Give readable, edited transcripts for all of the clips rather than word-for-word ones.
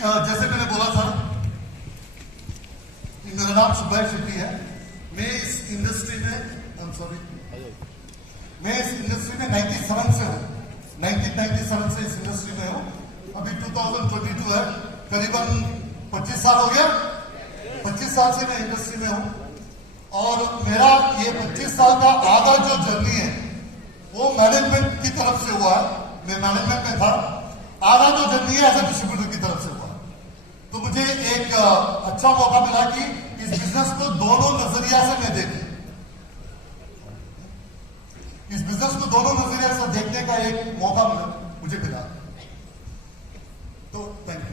जैसे मैंने बोला था, मेरा नाम सुभाष शेट्टी है। मैं इस इंडस्ट्री में 97 से हूँ। 1997 से इस इंडस्ट्री में हूँ। अभी 2022 है, करीबन 25 साल हो गया। 25 साल से मैं इंडस्ट्री में हूँ और मेरा ये 25 साल का आधा जो जर्नी है वो मैनेजमेंट की तरफ से हुआ है। मैं मैनेजमेंट में था। आधा जो जर्नी है ऐसे डिस्ट्रीब्यूटर की तरफ से हुआ। तो मुझे एक अच्छा मौका मिला कि इस बिजनेस को दोनों नजरिया से मैं देखूं। इस बिजनेस को दोनों नजरिया से देखने का एक मौका मुझे मिला। तो थैंक यू।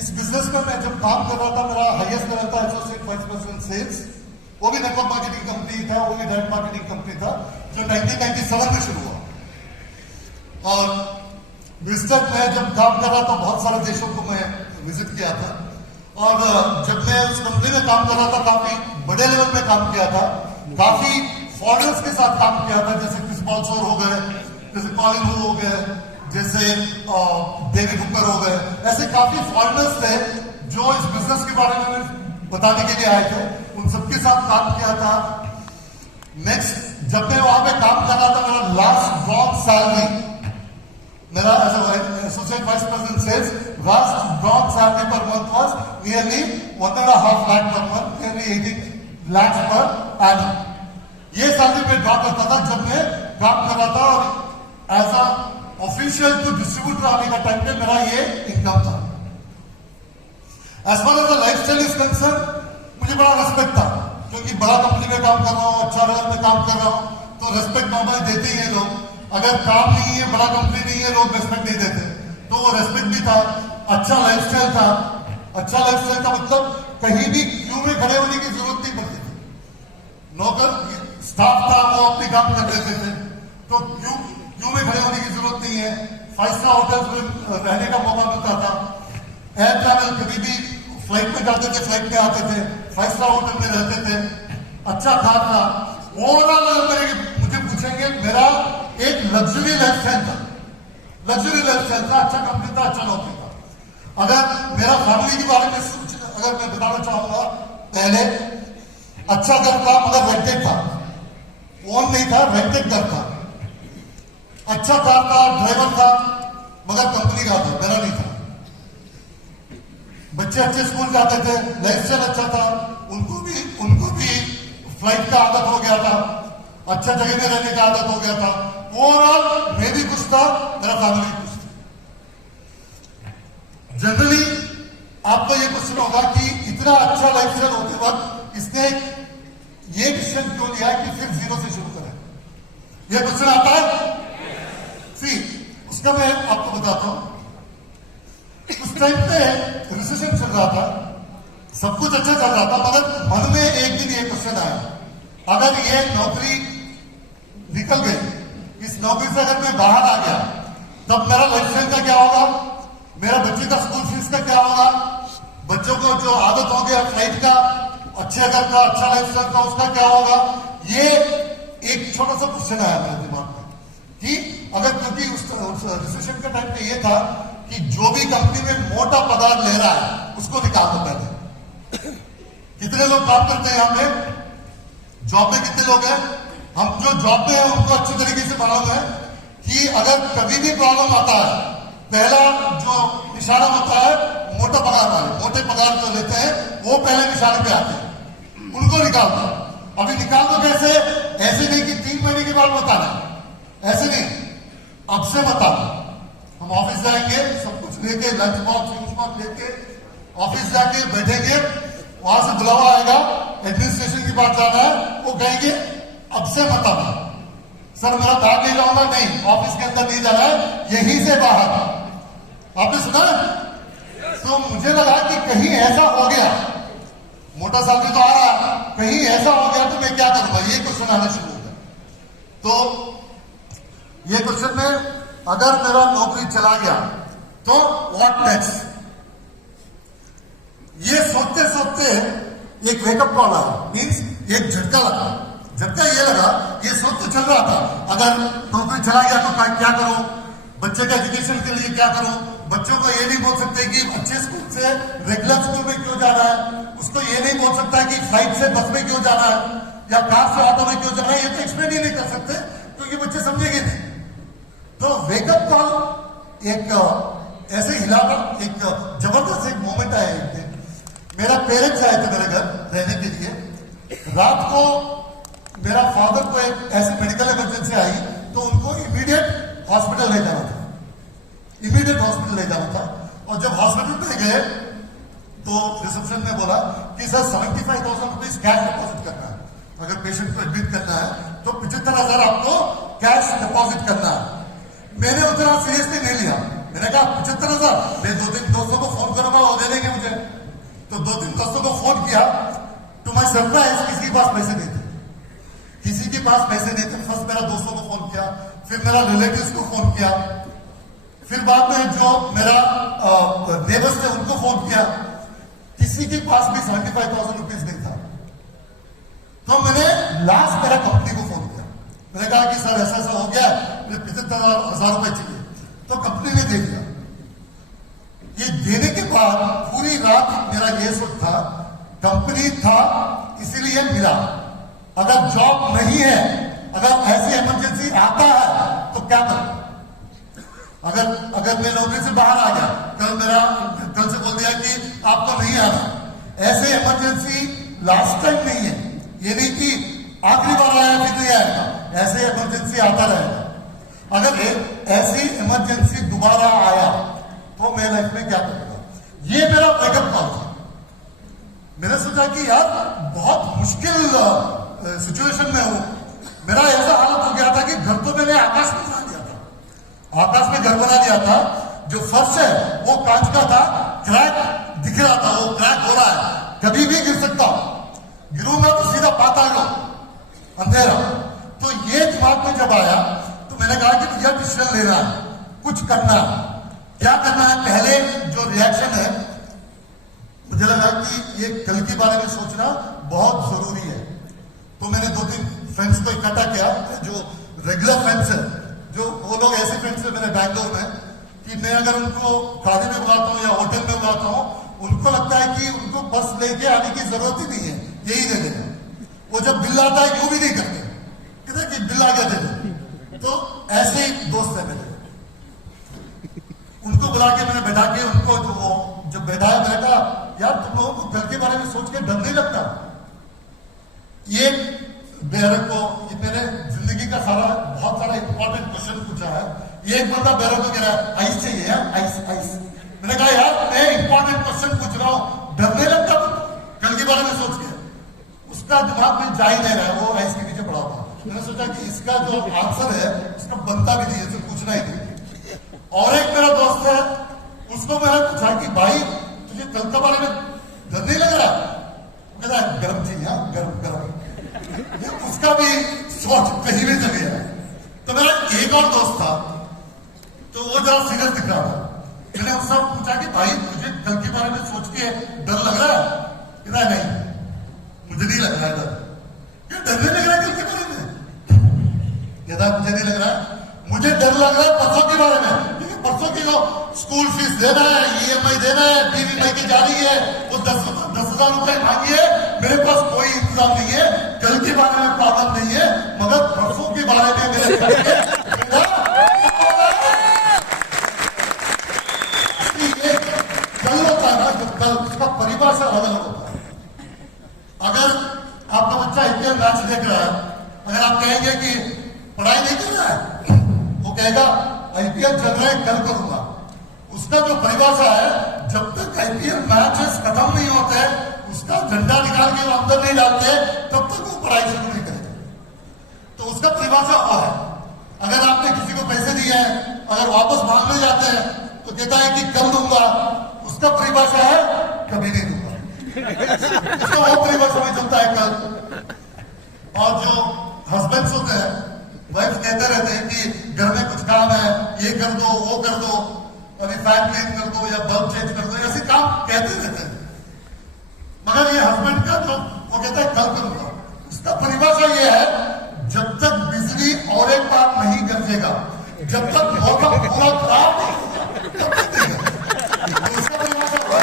इस बिजनेस में मैं जब काम कर रहा था, मेरा हाईएस्ट लेवल था एसोसिएट वाइस प्रेसिडेंट सेल्स। वो भी नेटवर्क मार्केटिंग कंपनी था, वो भी डायरेक्ट मार्केटिंग कंपनी था, जो 1997 में शुरू हुआ। और विजिट में जब काम कर रहा था, बहुत सारे देशों को मैं विजिट किया था। और जब मैं उस कंपनी में काम कर रहा था, काफी बड़े लेवल में काम किया था। काफी फॉरेनर्स के साथ काम किया था, जैसे क्रिस बॉल्सोर हो गए, जैसे कॉलिन हू हो गए, जैसे डेविड हुकर हो गए। ऐसे काफी फॉरेनर्स थे जो इस बिजनेस के बारे में बताने के लिए आए थे। उन सबके साथ काम किया था। नेक्स्ट, जब मैं वहां पे काम कर रहा था, मेरा लास्ट ड्रॉप सैलरी, मेरा associate vice president sales, last drop salary per month was nearly 1.5 lakh per month, nearly 18 lakh per annum. ये सैलरी में ड्रॉप करता था जब मैं काम कर रहा था। और as a official to distributor आने का टाइम पे मेरा ये इनकम था। As far as the lifestyle is concern, मुझे बड़ा रेस्पेक्ट था, क्योंकि बड़ा कंपनी में काम कर रहा हूँ, अच्छा लेवल में काम कर रहा हूँ, तो रेस्पेक्ट नॉर्मली देते ही हैं लोग। अगर काम नहीं है, बड़ा कंपनी नहीं है, लोग रेस्पेक्ट नहीं देते। तो वो रेस्पेक्ट भी था। अच्छा लाइफस्टाइल था। अच्छा लाइफस्टाइल का मतलब कहीं भी क्यू में खड़े होने की जरूरत नहीं पड़ती थी। नौकर स्टाफ था, वो अपने काम कर देते थे, तो क्यू में खड़े होने की जरूरत नहीं है। 5 स्टार होटल्स में रहने का मौका मिलता था। एयर ट्रैवल, कभी भी फ्लाइट में जाते थे, फ्लाइट में आते थे, 5 स्टार होटल में रहते थे। अच्छा खाना था। ओवरऑल मुझे पूछेंगे, मेरा एक लग्जरी लाइफस्टाइल था। लग्जरी लाइफस्टाइल था, अच्छा कंपनी था, अच्छा नौकरी था। अगर मेरा फैमिली के बारे में अगर मैं बताना चाहूंगा, पहले अच्छा घर था मगर रेंटेड था। ओन नहीं था, रेंटेड घर था। अच्छा कार था, ड्राइवर था, मगर कंपनी का था, मेरा नहीं था। बच्चे अच्छे स्कूल जाते थे, लाइफस्टाइल अच्छा था। उनको भी फ्लाइट का आदत हो गया था, अच्छा जगह में रहने का आदत हो गया था। ओवरऑल मैं भी खुश था, मेरा फैमिली खुश था। जनरली आपको ये क्वेश्चन होगा कि इतना अच्छा लाइफस्टाइल होते वक्त इसने ये डिसीजन क्यों लिया कि फिर जीरो से शुरू करें? ये क्वेश्चन आता है। उसका मैं आपको बताता हूं। उस टाइम पे रिसेशन चल रहा था, सब कुछ अच्छा चल रहा था, मगर मन में एक दिन ये क्वेश्चन आया, अगर ये नौकरी निकल गई, इस नौकरी से अगर मैं बाहर आ गया, तब मेरा लाइफस्टाइल का क्या होगा? मेरा बच्चे का स्कूल फीस का क्या होगा? बच्चों को जो आदत हो गया फ्लाइट का, अच्छे घर का, अच्छा लाइफस्टाइल का, उसका क्या होगा? ये एक छोटा सा क्वेश्चन आया मेरे दिमाग में कि अगर, क्योंकि उस रिसेशन के टाइम पे ये था कि जो भी कंपनी में मोटा पगार ले रहा है उसको निकाल दो पहले। कितने लोग काम करते हैं यहाँ पे? जॉब में कितने लोग हैं? हम जो जॉब में हैं उनको अच्छी तरीके से मालूम है कि अगर कभी भी प्रॉब्लम आता है, पहला जो निशाना होता है मोटा पगार वाले, मोटे पगार जो लेते हैं वो पहले निशाने पे आते हैं, उनको निकाल दो। अभी निकाल दो कैसे? ऐसे नहीं कि 3 महीने के बाद बताना, ऐसे नहीं, अब से बता दो। हम ऑफिस जाएंगे, सब कुछ लेके, लंच बॉक्स लेके ऑफिस जाके बैठेंगे, वहां से बुलावा आएगा, एडमिनिस्ट्रेशन की बात जाना है, वो कहेंगे अब से मत आना। सर मेरा बाहर नहीं जाऊंगा, नहीं, ऑफिस के अंदर नहीं जाना है, यहीं से बाहर। आपने सुना? तो मुझे लगा कि कहीं ऐसा हो गया, मोटा सैलरी तो आ रहा है, कहीं ऐसा हो गया तो मैं क्या करूंगा? ये क्वेश्चन आना शुरू हो गया। तो ये क्वेश्चन में, अगर मेरा नौकरी चला गया तो व्हाट नेक्स्ट? ये सोचते सोचते एक वेकअप कॉल आया, मीन्स एक झटका लगा। जब तक ये लगा, ये सब तो चल रहा था, अगर नौकरी चला गया तो क्या करो, बच्चे का एजुकेशन के लिए क्या करो, बच्चों को ये नहीं बोल सकते कि अच्छे स्कूल से रेगुलर स्कूल में क्यों जा रहा है, उसको ये नहीं बोल सकता कि फ्लाइट से बस में क्यों जा रहा है या कार से ऑटो में क्यों जा रहा है, ये तो एक्सप्लेन ही नहीं कर सकते क्योंकि बच्चे समझेंगे नहीं। तो वेकअप कॉल एक ऐसे हिलाना, एक जबरदस्त एक मोमेंट आया एक दिन। मेरा पेरेंट्स आए थे मेरे घर रहने के लिए। रात को मेरा फादर को एक ऐसी मेडिकल इमरजेंसी आई तो उनको इमीडिएट हॉस्पिटल ले जाना था, इमीडिएट हॉस्पिटल ले जाना था। और जब हॉस्पिटल में गए तो रिसेप्शन में बोला कि सर 75,000 रुपीज कैश डिपॉजिट करना है, अगर पेशेंट को एडमिट करना है तो 75,000 आपको कैश डिपॉजिट करना है। मैंने उतना सीरियसली नहीं लिया, मैंने कहा 75,000, मैं 2-3 दोस्तों को फोन करूंगा, वो दे देंगे मुझे। तो 2-3 दोस्तों को फोन किया, टू माय सरप्राइज किसी के पास पैसे नहीं थे, किसी के पास पैसे नहीं थे। फर्स्ट मेरा दोस्तों को फोन किया, फिर मेरा रिलेटिव्स को फोन किया, फिर बाद में जो मेरा नेबर्स थे उनको फोन किया, किसी के पास भी 75,000 रुपीज नहीं था। तो मैंने लास्ट मेरा कंपनी को फोन किया, मैंने कहा कि सर ऐसा ऐसा हो गया, मुझे 75,000 रुपए चाहिए। तो कंपनी ने दे दिया। ये देने के बाद पूरी रात मेरा ये सोच था, कंपनी था इसीलिए मिला, अगर जॉब नहीं है, अगर ऐसी इमरजेंसी आता है तो क्या करूं? अगर मैं नौकरी से बाहर आ गया, कल से बोल दिया कि आपको नहीं आना, ऐसे इमरजेंसी लास्ट टाइम नहीं है, ये नहीं कि आखिरी बार आया फिर नहीं आएगा, ऐसे इमरजेंसी आता रहेगा। अगर ऐसी इमरजेंसी दोबारा आया तो मैं लाइफ में क्या करूंगा? ये मेरा वेकअप कॉल था। मैंने सोचा कि यार बहुत मुश्किल सिचुएशन में हूं, मेरा ऐसा हालत हो गया था कि घर तो मैंने आकाश में बना दिया था, आकाश में घर बना दिया था, जो फर्श है वो कांच का था, क्रैक दिख रहा था, वो क्रैक हो रहा है, कभी भी गिर सकता हूं, गिरूंगा तो सीधा पाताल लो, अंधेरा। तो ये दिमाग में जब आया तो मैंने कहा कि मुझे डिसीजन लेना है, कुछ करना है, क्या करना है। पहले जो रिएक्शन है, मुझे लगा कि ये कल के बारे में सोचना बहुत जरूरी है। तो मैंने 2-3 फ्रेंड्स को इकट्ठा किया, जो रेगुलर फ्रेंड्स है, जो वो लोग ऐसे फ्रेंड्स है मेरे बैंगलोर में कि मैं अगर उनको खाने में बुलाता हूँ या होटल में बुलाता हूँ, उनको लगता है कि उनको बस लेके आने की जरूरत ही नहीं है, यही दे देगा। वो जब बिल आता है यूं भी नहीं करते, कहते कि बिल आ गया दे दे। तो ऐसे ही दोस्त है मेरे, उनको बुला के मैंने बैठा के उनको जब बैठाया, मैंने कहा यार तुम लोगों को कल के बारे में सोच के डर नहीं लगता? ये बेहरक को मैंने जिंदगी का बहुत सारा इंपॉर्टेंट क्वेश्चन पूछा है। ये एक बंदा बेहरक को कह रहा है आइस चाहिए यार, आइस आइस। मैंने कहा यार मैं इंपॉर्टेंट क्वेश्चन पूछ रहा हूं, डर नहीं लगता कल के बारे में सोच के? उसका दिमाग में जा ही नहीं रहा है, वो आइस के पीछे पड़ा हुआ। मैंने सोचा कि इसका जो आंसर है उसका बनता भी नहीं है, तो पूछना ही नहीं। और एक मेरा दोस्त है, उसको मैंने पूछा कि भाई तुझे कल के बारे में डर नहीं लग रहा? कहता है गर्म चाहिए, गर्म गर्म। उसका भी सोच कहीं भी चली है। तो मेरा एक और दोस्त था, तो वो जरा सीरियस दिख रहा था। मैंने उससे पूछा कि भाई तुझे कल के बारे में सोच के डर लग रहा है? कहता नहीं मुझे नहीं लग रहा है डर। क्या डर नहीं लग रहा है कल के बारे में? कहता मुझे नहीं लग रहा है, मुझे डर लग रहा है परसों के बारे में, क्योंकि परसों की जो स्कूल फीस देना है, EMI देना है, बीवी लेके जा रही है, वो 10,000 रुपए मांगी है, मेरे पास कोई इंतजाम नहीं है। कल के बारे में प्रॉब्लम नहीं है, मगर परसों के बारे में मेरे कल होता है ना, जो कल उसका परिभाषा से अलग अलग होता है। अगर आपका बच्चा IPL मैच देख रहा है, अगर आप कहेंगे कि पढ़ाई नहीं कर रहा है, वो कहेगा IPL चल रहा है कल करूंगा। उसका जो परिभाषा है, जब तक IPL मैचेस खत्म नहीं होते, उसका झंडा निकाल के वो अंदर नहीं डालते, तब तक वो पढ़ाई शुरू नहीं करेगा। तो उसका परिभाषा वो है। अगर आपने किसी को पैसे दिए हैं, अगर वापस मांगने जाते हैं तो कहता है कि कल दूंगा, उसका परिभाषा है कभी नहीं दूंगा। उसका वो परिभाषा में चलता है कल। और जो हस्बैंड्स होते हैं, वाइफ कहते रहते हैं कि घर में कुछ काम है, ये कर दो, वो कर दो, अभी फैन क्लीन कर दो या बल्ब चेंज कर दो, ऐसे काम कहते रहते हैं। मगर ये हस्बैंड का जो वो कहता है कल करूंगा, इसका परिभाषा यह है, जब तक बिजली और एक बार नहीं गरजेगा, जब तक मौसम पूरा खराब नहीं होगा, तब तक देगा। तो इसका परिभाषा हुआ।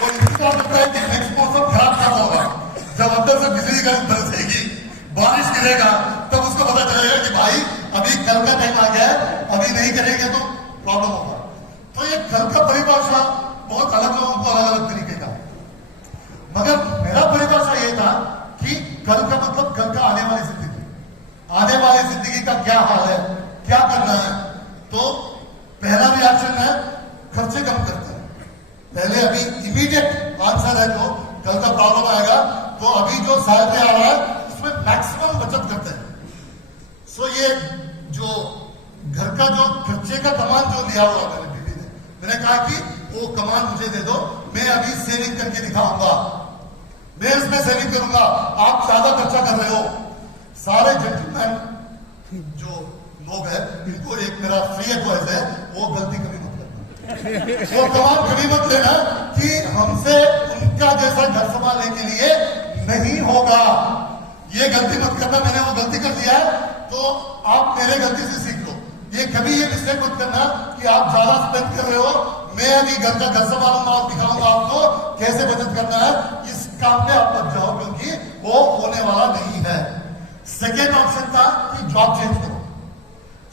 और इसका मतलब है कि नेक्स्ट मौसम खराब कब होगा? जब अंदर से बिजली बरसेगी, बारिश गिरेगा, तब उसको पता चलेगा कि भाई अभी कल का टाइम आ गया है, अभी नहीं करेंगे तो प्रॉब्लम होगा। तो ये कल का परिभाषा बहुत अलग लोगों को अलग अलग तरीके का, मगर मेरा परिभाषा ये था कि कल का मतलब कल का आने वाली जिंदगी, आने वाली जिंदगी का क्या हाल है, क्या करना है। तो पहला रिएक्शन है खर्चे कम करते हैं। पहले अभी इमीडिएट आंसर है जो कल का प्रॉब्लम आएगा, तो अभी जो सैलरी आ रहा है उसमें मैक्सिमम बचत करते हैं। सो ये जो घर का जो खर्चे का कमान जो लिया हुआ मैंने बीवी ने, मैंने कहा कि वो कमान मुझे दे दो, मैं अभी सेविंग करके दिखाऊंगा, मैं इसमें सेविंग करूंगा, आप ज्यादा खर्चा कर रहे हो। सारे जेंटलमैन जो लोग हैं, इनको एक मेरा फ्री एडवाइस है, वो गलती कभी मत करना। वो कमान कभी मत लेना कि हमसे उनका जैसा घर संभालने के लिए नहीं होगा, ये गलती मत करना। मैंने वो गलती कर दिया है, तो आप मेरे गलती से सीख लो। ये कभी ये मिस्टेक मत करना कि आप ज्यादा स्पेंड कर रहे हो, मैं अभी घर का घर संभालूंगा और दिखाऊंगा आपको कैसे बचत करना है। इस काम पे आप मत जाओ, क्योंकि वो होने वाला नहीं है। सेकेंड ऑप्शन था कि जॉब चेंज करो।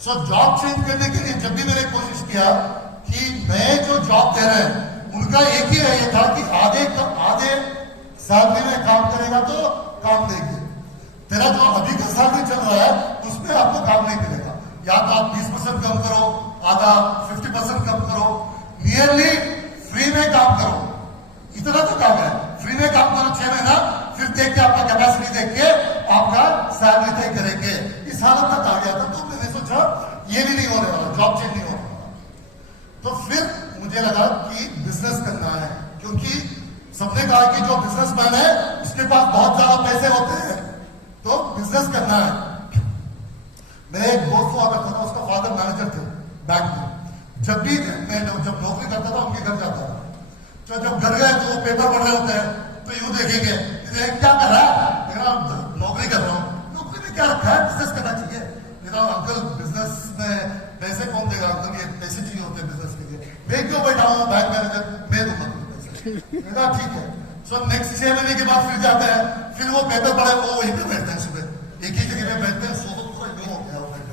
सो जॉब चेंज करने के लिए जब भी मैंने कोशिश किया कि मैं जो जॉब दे रहे हैं उनका एक ही ये था कि आधे सैलरी में काम करेगा तो काम देंगे, तेरा जो अभी का सैलरी चल रहा है उसमें आपको काम नहीं मिलेगा, या तो आप 20% कम करो, आधा 50% कम करो, नियरली फ्री में काम करो। इतना तो काम है, फ्री में काम करो 6 महीना, फिर देख के आपका कैपेसिटी देख के आपका सैलरी तय करेंगे। इस हालत तक आ गया था, तो मैंने सोचा ये भी नहीं होने वाला, जॉब चेंज नहीं होने वाला। तो फिर मुझे लगा कि बिजनेस करना है, क्योंकि सबने कहा कि जो बिजनेसमैन है उसके पास बहुत ज्यादा पैसे होते हैं, तो बिजनेस करना है। मेरे एक दोस्त हुआ करता था, उसका फादर मैनेजर थे बैंक में। जब भी मैं जब नौकरी करता था उनके घर जाता था, तो जब घर गए तो वो पेपर पढ़ रहे होते हैं, तो यूं देखेंगे क्या कर रहा है, नौकरी कर रहा हूँ। नौकरी में क्या रखा है, बिजनेस करना चाहिए। मेरा अंकल बिजनेस में पैसे कौन देगा, अंकल ये पैसे चाहिए होते हैं बिजनेस के लिए, मैं क्यों बैठा हूँ बैंक मैनेजर, मैं दूंगा पैसे। मेरा ठीक है। सो नेक्स्ट 6 महीने के बाद फिर जाते हैं, फिर वो पेपर पढ़े, वो वहीं पे बैठते हैं, सुबह एक ही जगह में बैठते हैं, सो पूरा यूं हो गया वो बैठे,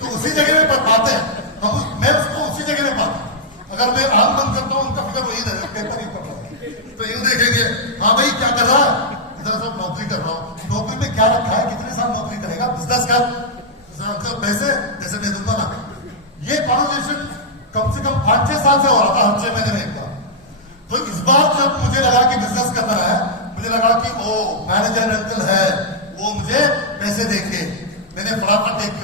तो उसी जगह में पाते हैं हम, मैं उसको उसी जगह में पाता हूँ। अगर मैं आम बंद करता हूँ उनका फिक्र वही रहेगा, पेपर ही पढ़ रहा है, तो यूं देखेंगे हाँ भाई क्या कर रहा है, इधर सब नौकरी कर रहा हूँ। नौकरी में क्या रखा है, कितने साल नौकरी करेगा, बिजनेस कर, अंकल पैसे जैसे मैं दूंगा ना। ये कॉन्वर्सेशन कम से कम 5-6 साल से हो रहा था, हर 6 महीने में एक बार। तो इस बार जब मुझे लगा कि बिजनेस करना है, मुझे लगा कि वो मैनेजर अंकल है, वो मुझे पैसे देंगे। मैंने फटाफट एक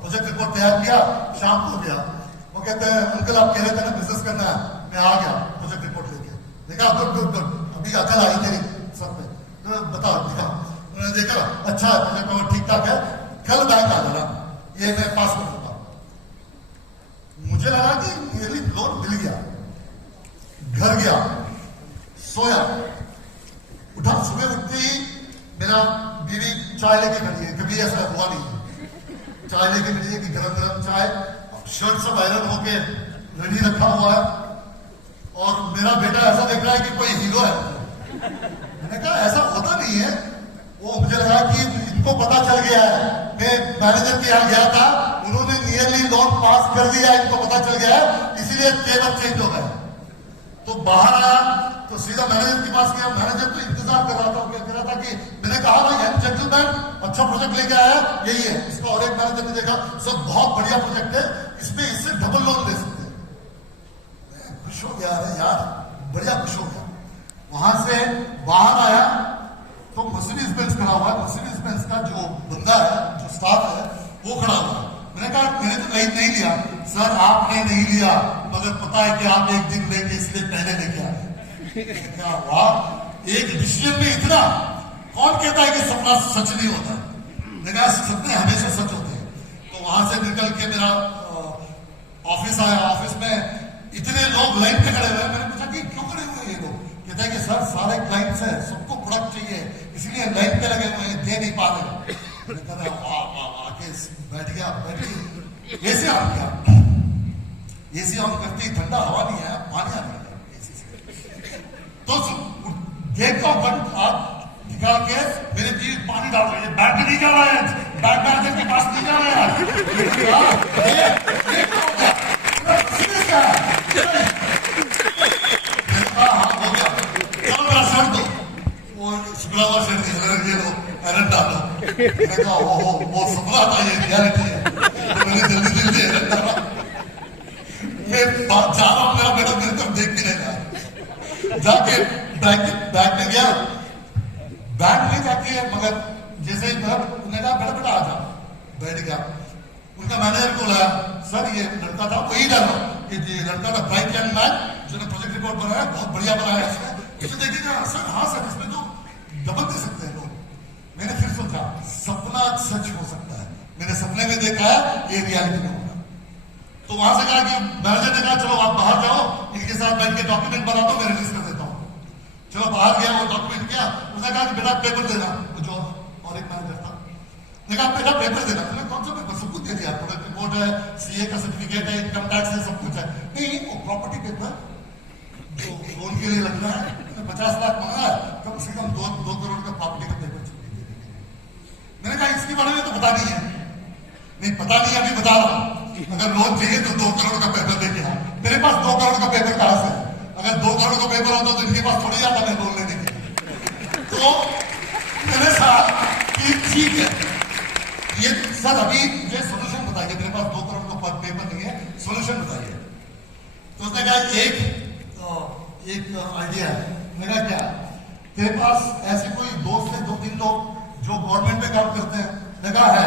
प्रोजेक्ट रिपोर्ट तैयार किया, शाम को गया, वो कहते हैं अंकल आप कह रहे थे ना बिजनेस करना है, मैं आ गया प्रोजेक्ट रिपोर्ट लेके। देखा गुड गुड गुड, अभी अकल आई तेरी सब में, तो बताओ दिखा। उन्होंने देखा अच्छा है, प्रोजेक्ट ठीक ठाक है, कल बैंक आ जाना, ये मैं पास कर दूंगा। मुझे लगा कि मेरी लोन मिल गया, घर गया, सोया, उठा, सुबह उठते ही मेरा बीवी चाय लेके खड़ी है, कभी ऐसा हुआ नहीं, चाय लेके खड़ी है कि गरम गरम चाय, शर्ट सब आयरन होके रेडी रखा हुआ है, और मेरा बेटा ऐसा देख रहा है कि कोई हीरो है। मैंने कहा ऐसा होता नहीं है, वो मुझे लगा कि इनको पता चल गया है, मैं मैनेजर के यहाँ गया था, उन्होंने नियरली लोन पास कर दिया, इनको पता चल गया है, इसीलिए टेबल चेंज हो गया। तो बाहर आया तो सीधा मैनेजर के पास गया, मैनेजर तो इंतजार कर रहा था, कह रहा था कि मैंने कहा भाई यंग जेंटलमैन अच्छा प्रोजेक्ट लेके आया है, यही है इसको। और एक मैनेजर ने देखा सब बहुत बढ़िया प्रोजेक्ट है, इसमें इससे डबल लोन ले सकते हैं। खुश हो गया, अरे यार बढ़िया, खुश हो गया। वहां से बाहर आया तो मर्सिडीज बेंज खड़ा हुआ है, मर्सिडीज बेंज का जो बंदा है, जो स्टाफ है, वो खड़ा हुआ है। मैंने कहा मैंने तो कहीं नहीं लिया। सर आपने नहीं लिया, मगर पता है कि आप एक दिन लेंगे इसलिए पहले लेके आए। क्या वाह, एक डिसीजन में इतना, कौन कहता है कि सपना सच नहीं होता। मैंने कहा सपने हमेशा सच होते हैं। तो वहां से निकल के मेरा ऑफिस आया, ऑफिस में इतने लोग लाइन पे खड़े हुए हैं। मैंने पूछा कि क्यों खड़े हुए ये लोग, कहता है कि सर सारे क्लाइंट्स हैं, सबको प्रोडक्ट चाहिए, इसलिए लाइन पे लगे हुए हैं, दे नहीं पा रहे। आके बैठ गया, एसी ऑन किया, एसी ऑन करते ही ठंडा हवा नहीं आया, पानी आ गया एसी से। तो देखता हूं बंद हाथ निकाल के मेरे दिल पानी डाल रही है, बैठ नहीं जा रहा है, बैठ मैनेजर के पास नहीं जा रहा है। शुक्रवार से ये लो एरन डालो, मैंने कहा वो सपना था, ये रियलिटी है, तो मैंने जल्दी एरन डाला। मैं जा रहा हूँ, मेरा बेटा मेरे तरफ देख के नहीं रहा, जाके बैंक में गया, बैंक में जाके मगर जैसे ही उन्होंने कहा बेटा आ जाओ, बैठ गया। उनका मैनेजर को बोला सर ये लड़का था, वही डालो कि लड़का था ब्राइट यंग मैन जो प्रोजेक्ट रिपोर्ट बनाया, बहुत बढ़िया बनाया इसने, उसे देखिएगा सर, हाँ सर इसमें तो डबल दे सकते हैं लोग। मैंने फिर सोचा सपना सच हो सकता है, मैंने सपने में देखा है, ये रियलिटी में होगा। तो वहां से कहा कि मैनेजर ने कहा चलो आप बाहर जाओ, इनके साथ बैठ के डॉक्यूमेंट बना दो, मैं रिलीज कर देता हूँ। चलो बाहर गया, वो डॉक्यूमेंट किया, उसने कहा कि बेटा पेपर देना, जो और एक मैनेजर था, ने कहा बेटा पेपर देना। मैंने कौन सा पेपर? सब कुछ दे दिया, प्रोडक्ट रिपोर्ट है, सीए का सर्टिफिकेट है, इनकम टैक्स है, सब कुछ है। नहीं वो प्रॉपर्टी पेपर जो लोन के लिए लगना है, 50 लाख मांगा है, कम से कम 2 करोड़ का प्रॉपर्टी का पेपर चाहिए। मैंने कहा इसके बारे में तो पता नहीं है। नहीं पता नहीं, अभी बता रहा हूं, अगर लोन चाहिए तो 2 करोड़ का पेपर देके आ। मेरे पास 2 करोड़ का पेपर कहां से? अगर 2 करोड़ का पेपर होता तो इनके पास थोड़ी आता मैं लोन लेने के। तो मेरे साथ कि ठीक है, ये सर अभी मुझे सोल्यूशन बताइए, मेरे पास 2 करोड़ का पेपर नहीं है, सोल्यूशन बताइए। तो उसने कहा एक आइडिया है। मेरा क्या, तेरे पास ऐसे कोई दोस्त है 2-3 लोग जो गवर्नमेंट में काम करते हैं? लगा है,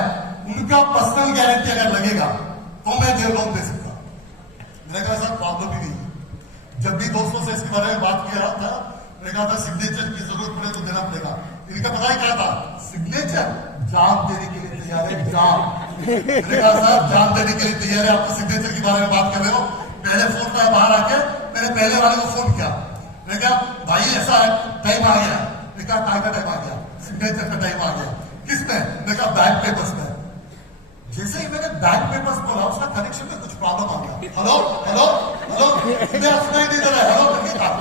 उनका पर्सनल गारंटी अगर लगेगा तो मैं लोन दे सकता। मैंने कहा सर प्रॉब्लम ही नहीं है। जब भी दोस्तों से इसके बारे में बात किया था, मैंने कहा था सिग्नेचर की जरूरत पड़े तो देना पड़ेगा। इनका पता ही क्या था, सिग्नेचर जान देने के लिए तैयार है, जान। मैंने कहा सर जान देने के लिए तैयार है, आपको सिग्नेचर के बारे में बात कर रहे हो? पहले फोन पर बाहर आके मैंने पहले वाले को फोन किया, मैंने कहा भाई ऐसा टाइम आ गया। मैंने कहा काय का टाइम आ गया? सिग्नेचर का टाइम आ गया। किसमें? मैंने कहा बैंक पेपर्स में। जैसे ही मैंने बैंक पेपर्स बोला, उसका कनेक्शन में कुछ प्रॉब्लम आ गया। हेलो हेलो हेलो, मैं सुनाई नहीं दे रहा, हेलो करके कहा।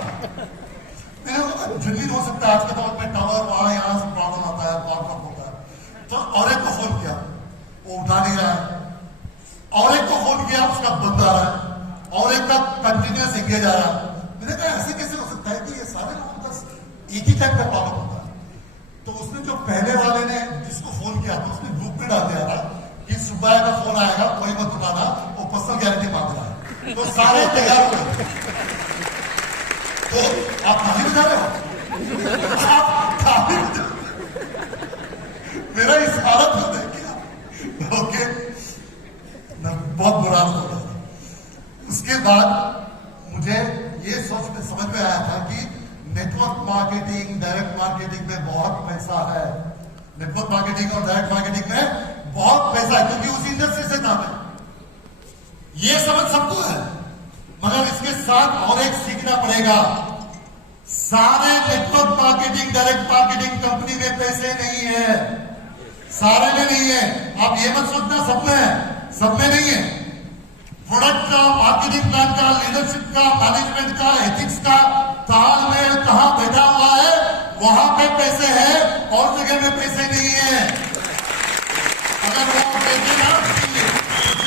मैंने जल्दी हो सकता है आज के दौर में टावर वहां यहाँ से प्रॉब्लम आता है, प्रॉब्लम होता है। तो और एक को फोन किया, वो उठा नहीं रहा है। और एक को फोन किया, उसका बंद आ रहा है, और एक का कंटिन्यूअस एंगेज आ रहा है। मैंने कहा ऐसे कैसे हो सकता है कि ये सारे लोग बस एक ही टाइप का प्रॉब्लम होता है। तो उसने जो पहले वाले ने जिसको फोन किया था, उसने ग्रुप में डाल दिया था कि सुबह का फोन आएगा, कोई मत उठाना, वो पर्सनल गारंटी मांग रहा है। तो सारे तैयार हो गए। तो आप ताली बजा रहे हो, आप ताली बजा, मेरा इस हालत को देखिए, ओके बहुत बुरा हो गया। उसके बाद मुझे ये समझ में आया था कि नेटवर्क मार्केटिंग, डायरेक्ट मार्केटिंग में बहुत पैसा है। नेटवर्क मार्केटिंग और डायरेक्ट मार्केटिंग में बहुत पैसा है, क्योंकि उसी इंडस्ट्री से काम है। ये समझ सबको है, मगर इसके साथ और एक सीखना पड़ेगा। सारे network marketing, direct marketing company में पैसे नहीं है, सारे में नहीं है। आप ये मत सोचना सब में है, सब में नहीं है। प्रोडक्ट का, मार्केटिंग प्लान का, लीडरशिप का, मैनेजमेंट का, एथिक्स का तालमेल कहां बैठा हुआ है, वहां पे पैसे हैं, और जगह में पैसे नहीं है। अगर वो पैसे ना,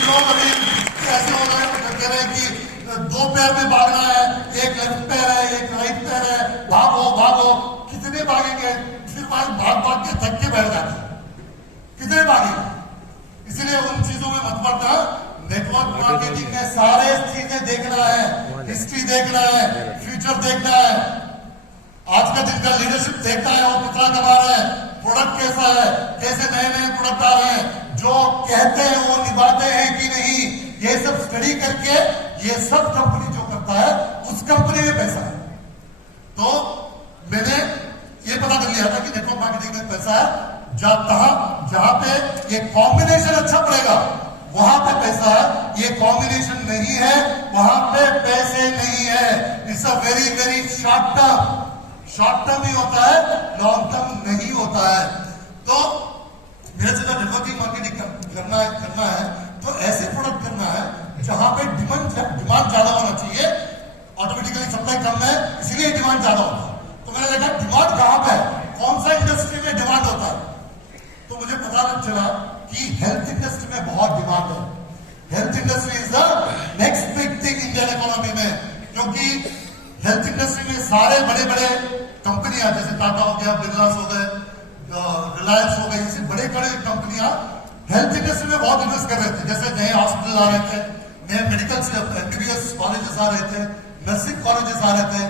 लोग अभी ऐसे हो रहे हैं, कह रहे हैं कि 2 पैर में भागना है, एक लेफ्ट पैर है, एक राइट पैर है, भागो भागो। कितने भागेंगे? फिर भाग भाग के थक के बैठ जाते हैं, कितने भागेंगे? इसलिए उन चीजों में मत पड़ता। नेटवर्क मार्केटिंग में सारे चीजें देखना है, हिस्ट्री देखना है, फ्यूचर देखना है, आज का दिन का लीडरशिप देखना है, वो कितना कमा रहे हैं, प्रोडक्ट कैसा है, कैसे नए नए प्रोडक्ट आ रहे हैं, जो कहते हैं वो निभाते हैं कि नहीं, ये सब स्टडी करके ये सब कंपनी जो करता है उस कंपनी में पैसा है। तो मैंने ये पता कर लिया था कि नेटवर्क मार्केटिंग में पैसा है। जहां पे ये कॉम्बिनेशन अच्छा पड़ेगा वहां पे पैसा है, ये कॉम्बिनेशन नहीं है वहां पे पैसे नहीं है। It's a very very short short term ही होता है, लॉन्ग टर्म नहीं होता है। तो मेरे से नेटवर्किंग मार्केटिंग करना है तो ऐसे प्रोडक्ट करना है जहां पे डिमांड ज्यादा होना चाहिए। ऑटोमेटिकली सप्लाई कम है, इसीलिए डिमांड ज्यादा होता है। तो मैंने देखा डिमांड कहां पे है, कौन सा इंडस्ट्री में डिमांड होता है। तो मुझे पता चला कि हेल्थ इंडस्ट्री में बहुत डिमांड है। Health industry is the next big thing Indian economy में, क्योंकि हेल्थ इंडस्ट्री में सारे बड़े बड़े कंपनियां जैसे टाटा हो गया, बिरलास हो गए, रिलायंस हो गई, ऐसी बड़े बड़े कंपनियां हेल्थ इंडस्ट्री में बहुत इन्वेस्ट कर रहे थे। जैसे नए हॉस्पिटल आ रहे थे, नए मेडिकल एमबीबीएस कॉलेजेस आ रहे थे, नर्सिंग कॉलेजेस आ रहे थे,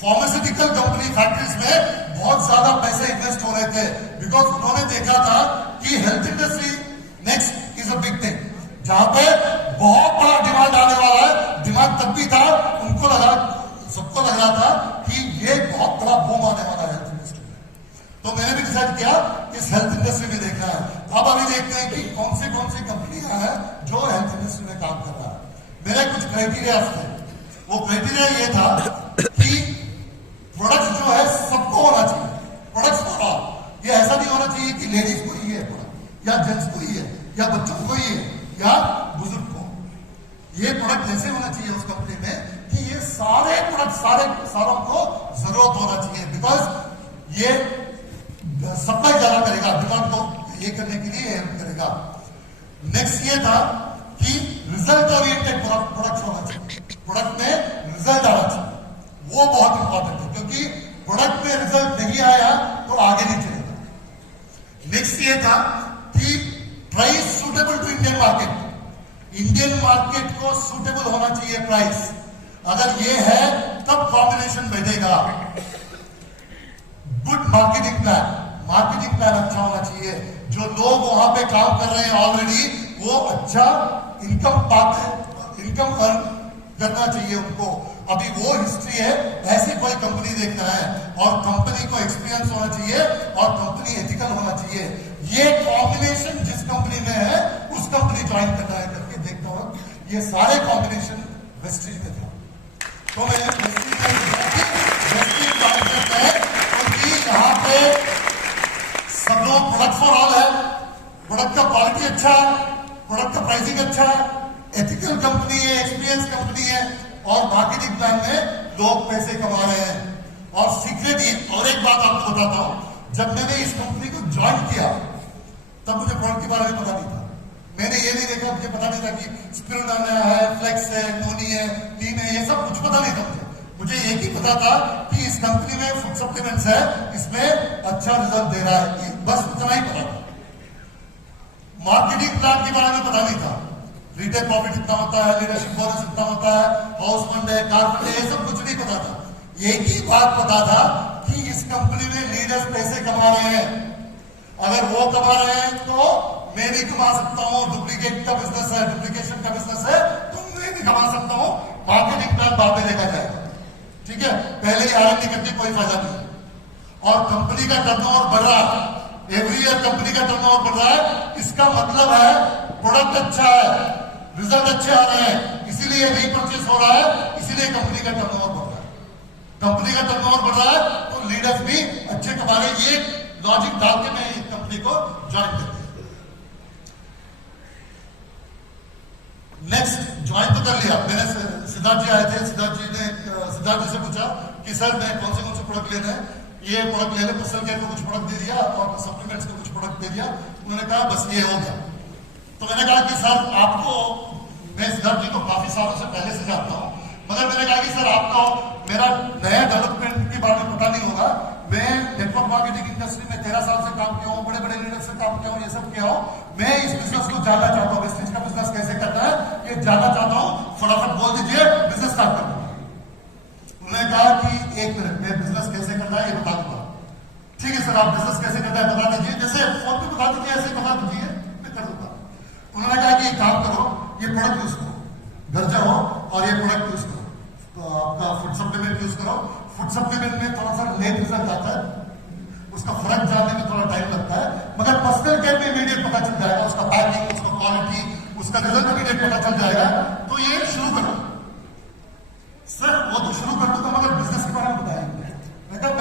फार्मास्यूटिकल कंपनी फैक्ट्रीज में बहुत ज्यादा पैसे इन्वेस्ट हो रहे थे, बिकॉज उन्होंने देखा था कि health industry next is a big thing, जहां पे बहुत बड़ा डिमांड आने वाला है। डिमांड तब भी था, उनको लगा, सबको लग रहा था कि ये बहुत बड़ा बूम आने वाला है हेल्थ इंडस्ट्री में। तो मैंने भी डिसाइड किया इस हेल्थ इंडस्ट्री में देखना है। अब अभी देखते हैं कि कौन सी कंपनियां हैं जो हेल्थ इंडस्ट्री में काम कर रहा है। मेरे कुछ क्राइटेरिया थे, वो क्राइटेरिया ये था कि प्रोडक्ट जो है सबको होना चाहिए, प्रोडक्ट्स फॉर ऑल। ये ऐसा नहीं होना चाहिए कि लेडीज को ही है प्रोडक्ट, या जेंट्स को ही है, या बच्चों को ही है, या बुजुर्ग को। ये प्रोडक्ट ऐसे होना चाहिए उस कंपनी में कि ये सारे प्रोडक्ट सारों को जरूरत होना चाहिए, बिकॉज ये सप्लाई ज्यादा करेगा, डिमांड को ये करने के लिए हेल्प करेगा। नेक्स्ट ये था कि रिजल्ट ओरिएंटेड प्रोडक्ट होना चाहिए, प्रोडक्ट में रिजल्ट आना चाहिए, वो बहुत इंपॉर्टेंट है, क्योंकि प्रोडक्ट में रिजल्ट नहीं आया तो आगे नहीं चलेगा। नेक्स्ट ये था कि price suitable to Indian market, Indian market को सूटेबल होना चाहिए प्राइस। अगर ये है तब कॉम्बिनेशन बैठेगा। Good marketing plan, marketing plan अच्छा होना चाहिए। जो लोग वहां पे काम कर रहे हैं ऑलरेडी, वो अच्छा इनकम पाते, इनकम अर्न करना चाहिए उनको। अभी वो हिस्ट्री है, ऐसी कोई कंपनी देखना है, और कंपनी को एक्सपीरियंस होना चाहिए, और कंपनी एथिकल होना चाहिए। ये कॉम्बिनेशन जिस कंपनी में है उस कंपनी ज्वाइन करना है करके देखता हूं। ये सारे कॉम्बिनेशन वेस्टीज में था, तो मैं वेस्टीज ज्वाइन करता है, क्योंकि यहाँ पे सब लोग प्रोडक्ट फॉर ऑल है, प्रोडक्ट का क्वालिटी अच्छा है, प्रोडक्ट का प्राइसिंग अच्छा है, एथिकल कंपनी है, एक्सपीरियंस कंपनी है, और मार्केटिंग प्लान में लोग पैसे कमा रहे हैं। और सीक्रेट ये, और एक बात आपको बताता हूं, जब मैंने इस कंपनी को ज्वाइन किया तब मुझे प्रोडक्ट के बारे में पता नहीं था। मैंने ये नहीं देखा, मुझे पता नहीं था कि स्पिरुलिना है, फ्लेक्स है, नोनी है, टीम है, ये सब कुछ पता नहीं था मुझे एक ही पता था कि इस कंपनी में फूड सप्लीमेंट्स है, इसमें अच्छा रिजल्ट दे रहा है, बस उतना ही पता था। मार्केटिंग प्लान के बारे में पता नहीं था, रिटेल प्रॉफिट इतना होता है, लीडरशिप बोनस इतना होता है, हाउस फंड है, कार फंड है, ये सब कुछ नहीं पता था। एक ही बात पता था कि इस कंपनी में लीडर्स पैसे कमा रहे हैं, अगर वो कमा रहे हैं तो मैं भी कमा सकता हूं। डुप्लीकेट का बिजनेस है, डुप्लीकेशन का बिजनेस है, तो मैं भी कमा सकता हूं। मार्केटिंग प्लान बाद में देखा जाएगा, ठीक है, पहले ही आरएनडी करके कोई फायदा नहीं। और कंपनी का टर्नओवर बढ़ रहा है, एवरी ईयर कंपनी का टर्नओवर बढ़ रहा है, इसका मतलब है प्रोडक्ट अच्छा है, रिजल्ट अच्छे आ रहे हैं, इसीलिए रीपरचेस हो रहा है, इसीलिए कंपनी का टर्नओवर बढ़ रहा है। कंपनी का टर्नओवर बढ़ रहा है तो लीडर्स भी अच्छे कमा रहे हैं। ये लॉजिक डाल के मैं इस कंपनी को ज्वाइन कर दिया। नेक्स्ट ज्वाइन तो कर लिया मैंने, सिद्धार्थ जी आए थे, सिद्धार्थ जी से पूछा कि सर मैं कौन से प्रोडक्ट लेना है, ये प्रोडक्ट लेने, पर्सनल केयर को कुछ प्रोडक्ट दे दिया और सप्लीमेंट्स को कुछ प्रोडक्ट दे दिया। उन्होंने कहा बस ये हो गया। तो मैंने कहा कि सर आपको, मैं सिद्धार्थ जी को काफी सालों से पहले से जानता हूं, मगर मैंने कहा कि सर आपको मेरा नया डेवलपमेंट के बारे में पता नहीं होगा। मैं नेटवर्क मार्केटिंग इंडस्ट्री में 13 साल से काम किया हूँ, बड़े बड़े लीडर से काम किया हूँ, ये सब किया हूँ, मैं इस बिजनेस को जानना चाहता हूँ, वेस्टेज का बिजनेस कैसे करना है ये जानना चाहता हूँ, फटाफट बोल दीजिए, बिजनेस स्टार्ट कर दूंगा। उन्होंने कहा कि 1 मिनट में बिजनेस कैसे करना है ये बता दूंगा। ठीक है सर, आप बिजनेस कैसे करना है बता दीजिए, जैसे फोन पे बता दीजिए ऐसे बता दीजिए, मैं कर दूंगा। उन्होंने कहा कि एक काम करो, ये प्रोडक्ट यूज करो, घर जाओ और ये प्रोडक्ट यूज करो, तो आपका फूड सप्लीमेंट यूज करो। फूड सप्लीमेंट में थोड़ा सा लेट रिजल्ट आता है, उसका फर्क जानने में थोड़ा टाइम लगता है, मगर पर्सनल केयर में इमीडिएट पता चल जाएगा, उसका पैकिंग, उसका क्वालिटी, उसका रिजल्ट इमीडिएट पता चल जाएगा। तो ये शुरू करो। सर वो तो शुरू कर दूंगा, मगर बिजनेस के बारे में बताएंगे। मैं कहा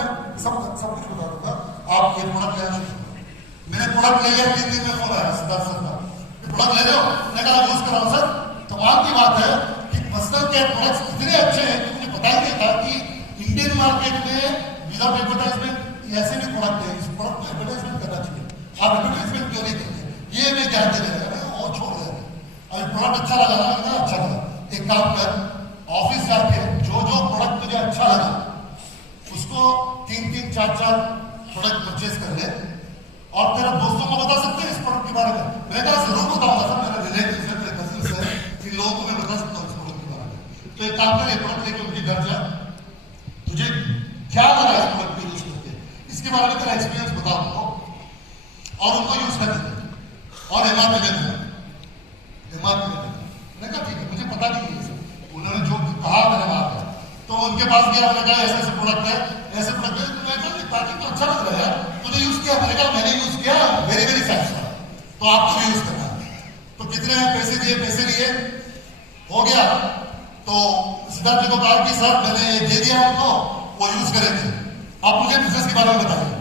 प्रोडक्ट ले रहे हो? मैंने कहा यूज कर रहा हूं सर। कमाल की बात है कि पर्सनल केयर प्रोडक्ट्स इतने अच्छे हैं कि मुझे पता ही नहीं था कि इंडियन मार्केट में विदाउट एडवर्टाइजमेंट ऐसे भी प्रोडक्ट है। इस प्रोडक्ट में एडवर्टाइजमेंट करना चाहिए। आप एडवर्टाइजमेंट क्यों नहीं करते? ये मैं ज्ञान दे रहे हैं और छोड़ रहे हैं। अभी प्रोडक्ट अच्छा लगा ना, अच्छा लगा, एक काम कर, ऑफिस जाके जो जो प्रोडक्ट तुझे अच्छा लगा उसको 3-3, 4-4 प्रोडक्ट परचेज कर ले और तेरे दोस्तों को बता सकते हैं इस प्रोडक्ट के बारे में। मैं कहा जरूर बताऊंगा सर, मेरे रिलेटिव है, मेरे कजिन है, इन लोगों को मैं बता सकता हूँ इस प्रोडक्ट के बारे में। तो एक काम कर, ये प्रोडक्ट लेके उनके घर जा, तुझे क्या लगा इस प्रोडक्ट को यूज करके, इसके बारे में तेरा एक्सपीरियंस बता उनको और उनको यूज करने दे और एमआरपी दे देना। एमआरपी दे देना। मैंने कहा ठीक है, मुझे पता नहीं है। उन्होंने जो कहा मैंने वहां पे तो उनके पास गया, मैंने कहा ऐसे ऐसे प्रोडक्ट है, ऐसे प्रोडक्ट है। मैं कहा ताकि तो अच्छा लग रहा है, तूने यूज किया? मैंने कहा मैंने यूज किया, वेरी वेरी सैटिस्फाइड, तो आपको भी यूज करना है। तो कितने पैसे दिए? पैसे लिए, हो गया। तो सिद्धार्थ जी को कहा कि सर मैंने ये दे दिया उनको, वो यूज करेंगे, आप मुझे बिजनेस के बारे में बताइए।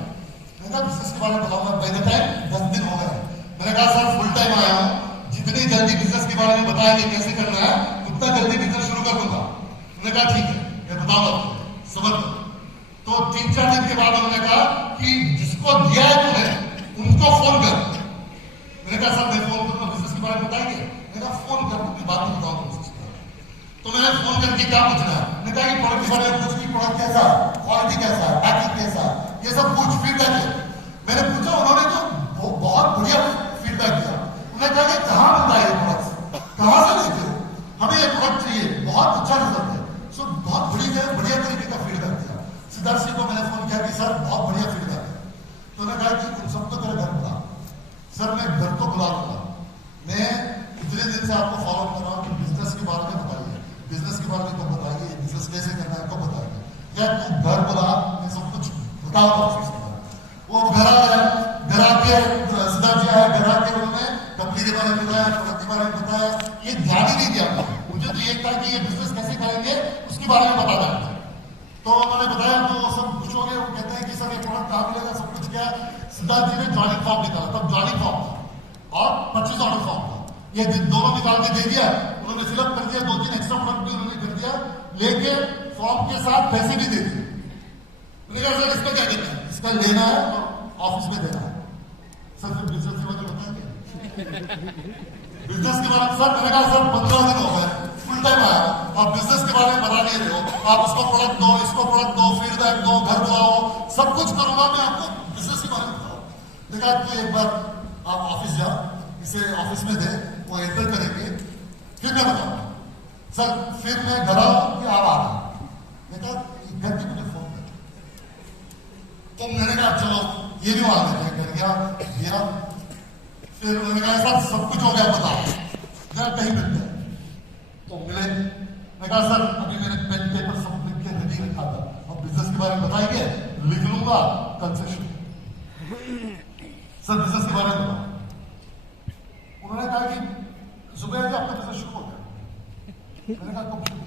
मैंने कहा बिजनेस के बारे में बताऊंगा, बाय द टाइम 10 दिन हो गए। मैंने कहा सर फुल टाइम आया हूँ, जितनी जल्दी बिजनेस के बारे में बताएंगे कैसे करना है उतना जल्दी बिजनेस शुरू कर दूंगा। मैंने कहा ठीक है, मैं बताऊंगा, समझ लो। तो 3-4 दिन के बाद उन्होंने कहा कि जिसको दिया है तुमने उनको फोन कर। मैंने कहा सर मैं फोन करूंगा, बिजनेस के बारे में बताएंगे? मैंने कहा फोन कर, बात में बताऊंगा बिजनेस के बारे में। तो मैंने फोन करके क्या पूछना है? मैंने कहा कि प्रोडक्ट के बारे में पूछ, की प्रोडक्ट कैसा, क्वालिटी कैसा, पैकिंग कैसा, ये सब पूछ, फीडबैक है। मैंने पूछा, उन्होंने तो बहुत बढ़िया फीडबैक दिया। उन्होंने कहा कि कहाँ मिलता है ये प्रोडक्ट, कहाँ से लेते हो, हमें ये प्रोडक्ट चाहिए, बहुत अच्छा रिजल्ट है। सो बहुत बढ़िया तरीके का फीडबैक दिया। सिद्धार्थ सिंह को मैंने फोन किया कि सर बहुत बढ़िया फीडबैक है। तो उन्होंने कहा कि तुम सबको तेरे घर बुला। सर मैं घर को बुला दूंगा, मैं इतने दिन से आपको फॉलो कर रहा हूँ कि बिजनेस के बारे में बताइए, बिजनेस के बारे में कब बताइए, बिजनेस कैसे करना है कब बताइए। क्या तुम घर बुला, मैं सब कुछ बताऊंगा ऑफिस के बारे में। वो घर आ गया, घर आके सिद्धार्थ जी आया, घर आके उन्होंने कंपनी के बारे में बताया, प्रोडक्ट के बारे में बताया। ये ध्यान ही नहीं दिया मुझे, तो ये था कि ये बिजनेस कैसे करेंगे उसके बारे में बता दें। तो उन्होंने बताया, तो सब खुश हो गए। वो कहते हैं कि सर ये प्रोडक्ट कहाँ मिलेगा, सब कुछ क्या। सिद्धार्थ जी ने ज्वाइनिंग फॉर्म निकाला, तब ज्वाइनिंग फॉर्म था और 25 ऑर्डर फॉर्म था। ये दोनों निकाल के दे दिया, उन्होंने फिलअप कर दिया, 2-3 एक्स्ट्रा प्रोडक्ट भी उन्होंने कर दिया, लेके फॉर्म के साथ पैसे भी दे दिए। मैंने कहा सर इसका क्या कहते हैं? इसका लेना है और ऑफिस में देना है। सर फिर बिजनेस के बारे में बताएंगे? बिजनेस के बारे में सर, मैंने कहा सर 15 दिन हो गए, फुल टाइम आया, आप बिजनेस के बारे में बता नहीं रहे हो। आप उसको प्रोडक्ट दो, इसको प्रोडक्ट दो, फीडबैक दो, घर बुलाओ, सब कुछ करूंगा मैं, आपको बिजनेस के बारे में बताओ। देखा तो एक बार आप ऑफिस जाओ, इसे ऑफिस में दे, वो एंटर करेंगे, फिर मैं बताऊंगा। सर फिर मैं घर आऊं कि आप आ रहे? मैं कहा घर की मुझे फोन कर। तो मैंने कहा चलो ये भी मान लेते हैं, घर गया दिया। फिर मैंने कहा सर सब कुछ हो गया, बताओ जरा कहीं मिलते हैं। तो मिले, मैं कहा सर अभी मैंने पेन पेपर सब लिख के रेडी रखा था, अब बिजनेस के बारे में बताएंगे, लिख लूंगा कल से शुरू। सर बिजनेस के बारे में बताओ। उन्होंने कहा कि जुबैर जी आपका बिजनेस शुरू हो गया। मैंने कहा कब शुरू?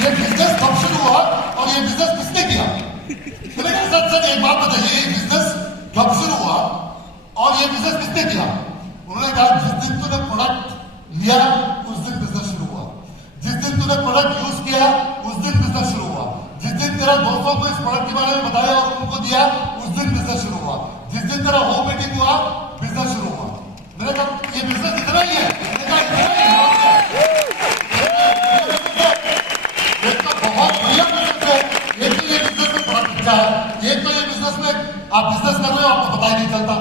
ये बिजनेस कब शुरू हुआ और ये बिजनेस किसने किया? मैंने कहा सर एक बात बताइए, ये बिजनेस कब शुरू हुआ और ये बिजनेस किसने किया? उन्होंने कहा जिस दिन तूने प्रोडक्ट लिया उस दिन बिजनेस शुरू हुआ, जिस दिन तूने प्रोडक्ट यूज किया उस दिन बिजनेस शुरू हुआ, जिस दिन तेरा दोस्तों को इस प्रोडक्ट के बारे में बताया और उनको दिया उस दिन बिजनेस शुरू हुआ, जिस दिन तेरा होम मीटिंग हुआ बिजनेस शुरू हुआ। मैंने कहा ये बिजनेस इतना ही है? मैंने कहा इतना ही है। बहुत बढ़िया बिजनेस है, एक तो ये बिजनेस में बड़ा अच्छा है, एक तो ये बिजनेस में आप बिजनेस कर रहे हो आपको पता ही नहीं चलता,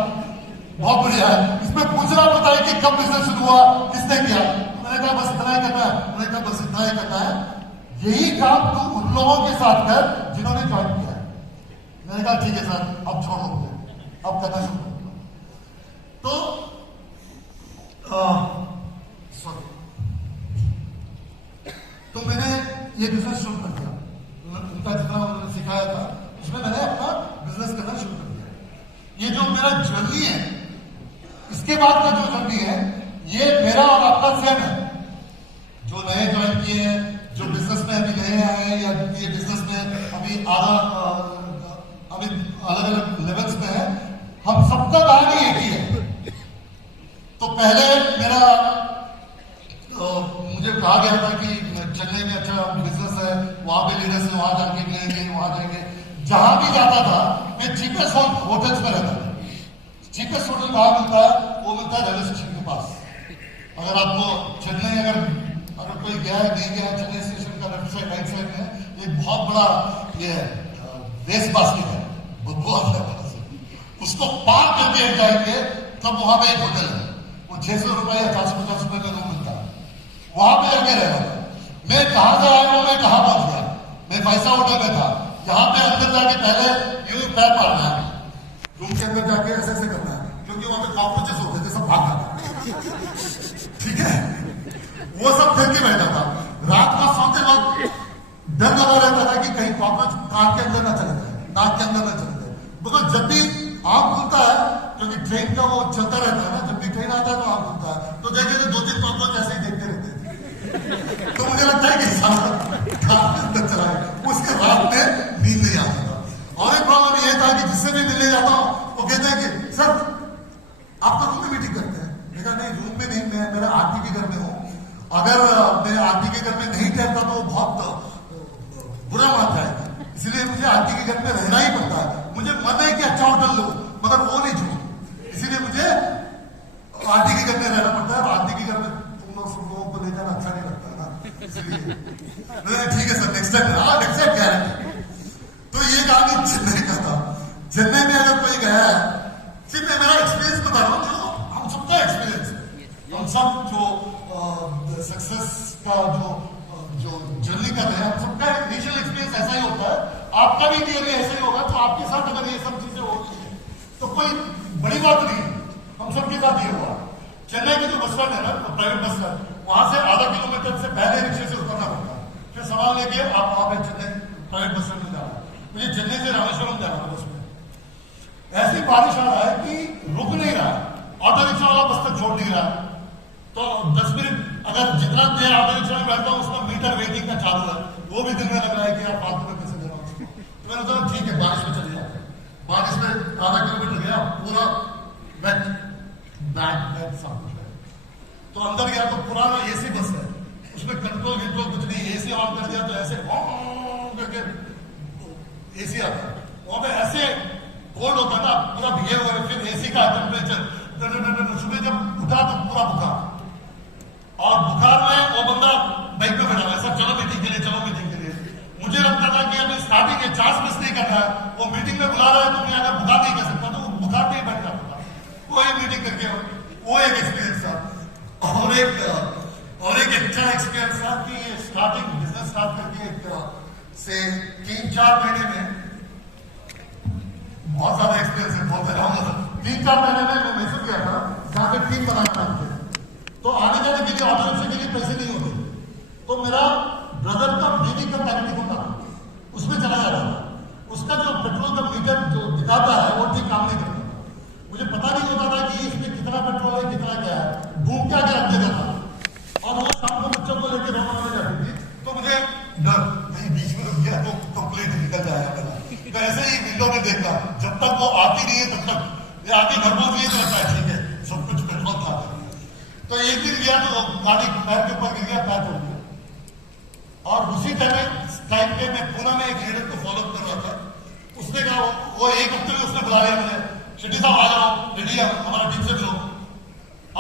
बहुत बढ़िया है। इसमें पूछना पड़ता है कि कब बिजनेस शुरू हुआ, किसने किया। मैंने कहा बस इतना ही करना है। उन्होंने कहा बस इतना ही करना है, यही काम तू उन लोगों के साथ कर जिन्होंने ज्वाइन किया है। मैंने कहा ठीक है सर, अब छोड़ो, अब करना शुरू करो। तो मैंने ये बिजनेस शुरू कर दिया, उनका जितना उन्होंने सिखाया था उसमें मैंने अपना बिजनेस करना शुरू कर दिया। ये जो मेरा जर्नी है, इसके बाद का जो जर्नी है ये मेरा और आपका सेम है। जो नए ज्वाइन किए हैं, जो बिजनेस में अभी नए आए हैं, या ये बिजनेस में अभी अलग था, मैं चीपेस्ट होटल्स में रहता था। चीपेस्ट होटल कहाँ मिलता है? वो मिलता है रेलवे स्टेशन के पास। अगर आपको चेन्नई अगर कोई गया है नहीं गया, चेन्नई स्टेशन का लेफ्ट साइड राइट साइड में एक बहुत बड़ा ये वेस्ट बास्केट है, बदबू आता है से, उसको पार करके जाएंगे तब वहां पे एक होटल है, वो 600 रुपए या 450 रुपए का रूम मिलता है, वहां पे जाके रहना था। मैं कहां से आया हूं, मैं कहां पहुंच गया? मैं 5 स्टार होटल में था, यहाँ पे अंदर जाके पहले यूं पैर मारना है, रूम के अंदर जाके ऐसे ऐसे करना है, क्योंकि वहां पे कॉकरोचेस होते थे, सब भाग जाते, ठीक है, वो सब देख के बैठा था। रात को सोते वक्त डर लगा रहता था कि कहीं कॉकरोच कान के अंदर ना चले जाए, नाक के अंदर ना चले जाए, बिकॉज जब भी आंख खुलता है, क्योंकि ट्रेन का वो चलता रहता है ना, जब भी ट्रेन आता है तो आंख खुलता है, तो देखे तो 2-3 कॉकरोच ऐसे ही देखते रहते थे। तो मुझे लगता है कि अंदर चला है, उसके रात में नींद नहीं आता था। और एक प्रॉब्लम ये था कि जिससे भी मिलने जाता हूँ वो कहते हैं कि सर आप तो रूम में मीटिंग करते हैं। मैं कहा नहीं, रूम में नहीं, मैं मेरा आंटी के घर में हूँ। अगर मैं आंटी के घर में नहीं ठहरता तो वो बहुत बुरा मानता है, इसलिए मुझे आंटी के घर में रहना ही पड़ता है। मुझे मन है कि अच्छा होटल लो, मगर वो नहीं छूट, इसीलिए मुझे आंटी के घर में रहना पड़ता है। और आंटी के घर में तुम लोगों को ले जाना अच्छा नहीं लगता है ना, इसलिए ठीक है सर, नेक्स्ट टाइम क्या है। तो ये कहानी चेन्नई का था। चेन्नई में अगर कोई गया है, सिर्फ मैं मेरा एक्सपीरियंस बता रहा हूँ, जो हम सबका एक्सपीरियंस है, हम सब जो सक्सेस का जो जर्नी कर रहे हैं, हम सबका इनिशियल एक्सपीरियंस ऐसा ही होता है, आपका भी नियरली ऐसा ही होगा। तो आपके साथ अगर ये सब चीजें होती है तो कोई बड़ी बात नहीं है, हम सबके साथ ये हुआ। चेन्नई के जो बस स्टैंड है ना, प्राइवेट बस स्टैंड, वहां से आधा किलोमीटर से पहले रिक्शे से उतरना पड़ता है, फिर सामान लेके आप वहां पे चेन्नई प्राइवेट बस स्टैंड में जाना। मुझे चेन्नई से रामेश्वरम जाना था बस में, ऐसी बारिश आ रहा है कि रुक नहीं रहा, ऑटो रिक्शा वाला बस तक छोड़ नहीं रहा। तो 10 मिनट अगर जितना देर ऑटो रिक्शा में बैठता हूँ उसका मीटर वेटिंग का चालू है, वो भी दिल में लग रहा है कि यार फालतू में पैसे दे रहा हूँ। तो मैंने सोचा ठीक है, बारिश में चले जाते हैं। बारिश में आधा किलोमीटर गया, पूरा बैग सब कुछ है। तो अंदर गया तो पुराना एसी बस है, उसमें कंट्रोल कुछ नहीं, एसी ऑन कर दिया तो ऐसे करके एसी आता है, वहां पे ऐसे कोल्ड होता है ना, पूरा भीगे हुए, फिर एसी का टेम्परेचर, सुबह जब उठा तो पूरा बुखार, और बुखार में वो बंदा बाइक पे बैठा हुआ, सब चलो मीटिंग के लिए, चलो मीटिंग के लिए। मुझे लगता था कि अभी स्टार्टिंग के 4 मिस नहीं करना है, वो मीटिंग में बुला रहा है तो मैं अगर बुखार नहीं कर सकता तो वो बुखार में ही बैठ जाता था। वो एक मीटिंग करके वो एक एक्सपीरियंस था। और एक अच्छा एक्सपीरियंस था कि स्टार्टिंग बिजनेस स्टार्ट करके से 3-4 महीने में, बहुत ज्यादा एक्सपीरियंस है, बहुत ज्यादा 3-4 महीने में मैं मैसूर गया था, जहां पे टीम बनाना था, तो आने जाने के लिए ऑटो रिक्शा के लिए पैसे नहीं होते, तो मेरा ब्रदर का बीवी का टैक्सी होता था, उसमें चला जा रहा था। उसका जो पेट्रोल का मीटर जो दिखाता है वो ठीक काम नहीं करता था। मुझे पता नहीं होता था कि इसमें कितना पेट्रोल है, कितना क्या है, घूम के आगे रख देता था। और वो शाम को बच्चों को लेकर रोना जाती थी, तो मुझे डर, कहीं बीच में रुक गया तो कंप्लीट निकल जाएगा मेरा। तो ऐसे ही विंडो में देखता, जब तक वो आती नहीं है तब तक ये आगे घर पहुंच गई तो लगता है ठीक है, सब कुछ पेट्रोल था। तो एक दिन गया तो गाड़ी पैर के ऊपर गिर गया, पैर टूट गया। और उसी टाइम पे मैं पुणे में एक लीडर को फॉलो कर रहा था, उसने कहा, वो एक हफ्ते में उसने बुला लिया मुझे, शेट्टी साहब आ जाओ, रेडी है, हमारा टीम से मिलो।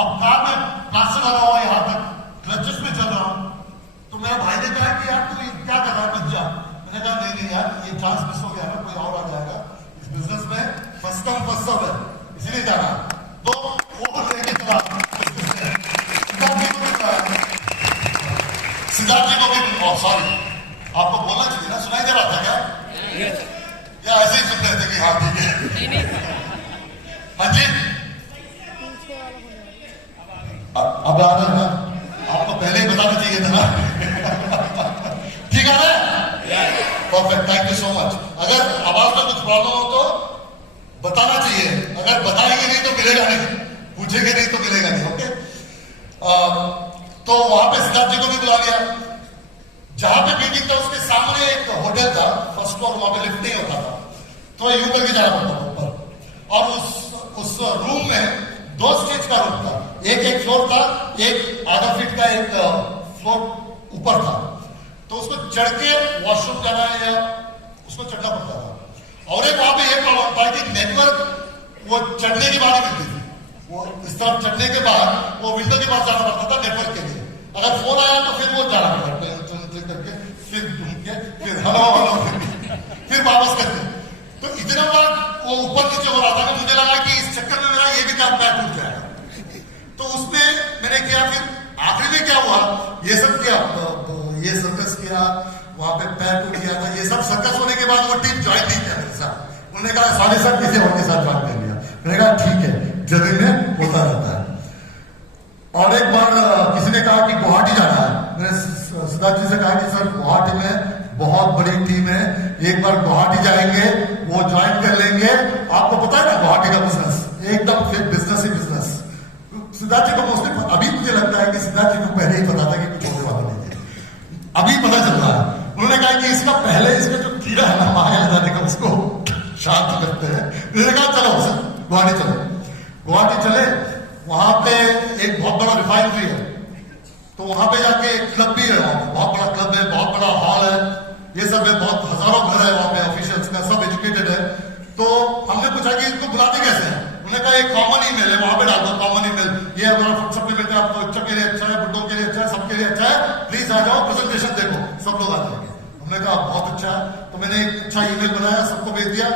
अब कार में प्लास्टर लगा हुआ यहाँ तक, क्लचेस में चल रहा हूँ। तो मेरा भाई ने कहा कि यार तू क्या कर रहा है, मत जा। मैंने कहा नहीं यार, ये चांस मिस हो गया ना, कोई और आ जाएगा इस बिजनेस में, फर्स्ट कम फर्स्ट सर्व है, इसलिए जाना। तो वो लेके चला, सिद्धार्थ जी को भी, सॉरी आपको बोलना चाहिए ना, सुनाई दे रहा था क्या, या ऐसे ही सुन रहे थे कि हाँ ठीक है। हाँ जी, अब आ रहा है ना, आपको पहले ही बताना चाहिए था ना। ठीक है ना, perfect, thank you so much. अगर आवाज में कुछ प्रॉब्लम हो तो बताना चाहिए, अगर बताएंगे नहीं तो मिलेगा नहीं, पूछेंगे नहीं तो मिलेगा नहीं। ओके, तो वहां पे सिद्धार्थ जी को भी बुला लिया। जहां पे मीटिंग था उसके सामने एक होटल था, फर्स्ट फ्लोर, वहां पे लिफ्ट नहीं होता था, तो यूं करके जाना पड़ता था ऊपर। और उस रूम में 2 स्टेज का रूम था, एक फ्लोर था, एक आधा फीट का एक फ्लोर ऊपर था। तो उसको चढ़ के वॉशरूम जाना है या उसको चढ़ना पड़ता था। और एक वहां पे ये प्रॉब्लम था कि नेटवर्क वो चढ़ने की बात मिलती थी, वो इस तरफ चढ़ने के बाद वो विंडो के पास जाना पड़ता था नेटवर्क के लिए। अगर फोन आया तो फिर वो जाना पड़ता करके फिर ढूंढ के फिर हेलो हेलो फिर वापस करके। तो इतना बार वो ऊपर नीचे हो रहा था कि मुझे लगा कि इस चक्कर में मेरा ये भी काम पैर टूट जाएगा। तो उसमें मैंने किया, फिर आखिरी में क्या हुआ, ये सब किया, ये सर्कस किया, वहां पे पैर टूट गया था, ये सब सर्कस होने के बाद वो टीम ज्वाइन नहीं किया मेरे साथ। उन्होंने कहा साढ़े साथ किसी और के साथ ज्वाइन कर लिया। मैंने कहा ठीक है, जर्नी में होता रहता है। और एक बार किसी ने कहा कि गुवाहाटी जाना है, मैंने सिद्धार्थ जी से कहा कि सर गुवाहाटी में बहुत बड़ी टीम है, एक बार गुवाहाटी जाएंगे, वो ज्वाइन कर लेंगे। आपको पता है ना गुवाहाटी का बिजनेस एकदम फिर बिजनेस ही बिजनेस। सिद्धार्थ जी को मोस्टली अभी मुझे लगता है कि सिद्धार्थ जी को पहले ही पता था कि कुछ होने वाला नहीं है, अभी पता चल रहा है। उन्होंने कहा कि इसका पहले इसमें जो कीड़ा है ना माया जाने का उसको शांत करते हैं। मैंने कहा चलो सर गुवाहाटी चलो। गुवाहाटी चले, वहां पे एक बहुत बड़ा रिफाइनरी है, तो वहां पे जाके एक क्लब भी है, बहुत बड़ा क्लब है, बहुत बड़ा हॉल है, ये सब है, बहुत हजारों घर है वहां पे, ऑफिशियल्स का सब एजुकेटेड है। तो हमने पूछा कि इनको बुलाते कैसे हैं, उन्होंने कहा एक कॉमन ईमेल है, वहां पे डाल दो कॉमन ईमेल, ये हमारा फूड सप्लीमेंट है, आपको बच्चों के लिए अच्छा है, बुड्ढों के लिए अच्छा है, सबके लिए अच्छा है, प्लीज आ जाओ, प्रेजेंटेशन देखो, सब लोग आ जाएंगे। हमने कहा बहुत अच्छा है। तो मैंने एक अच्छा ईमेल बनाया, सबको भेज दिया।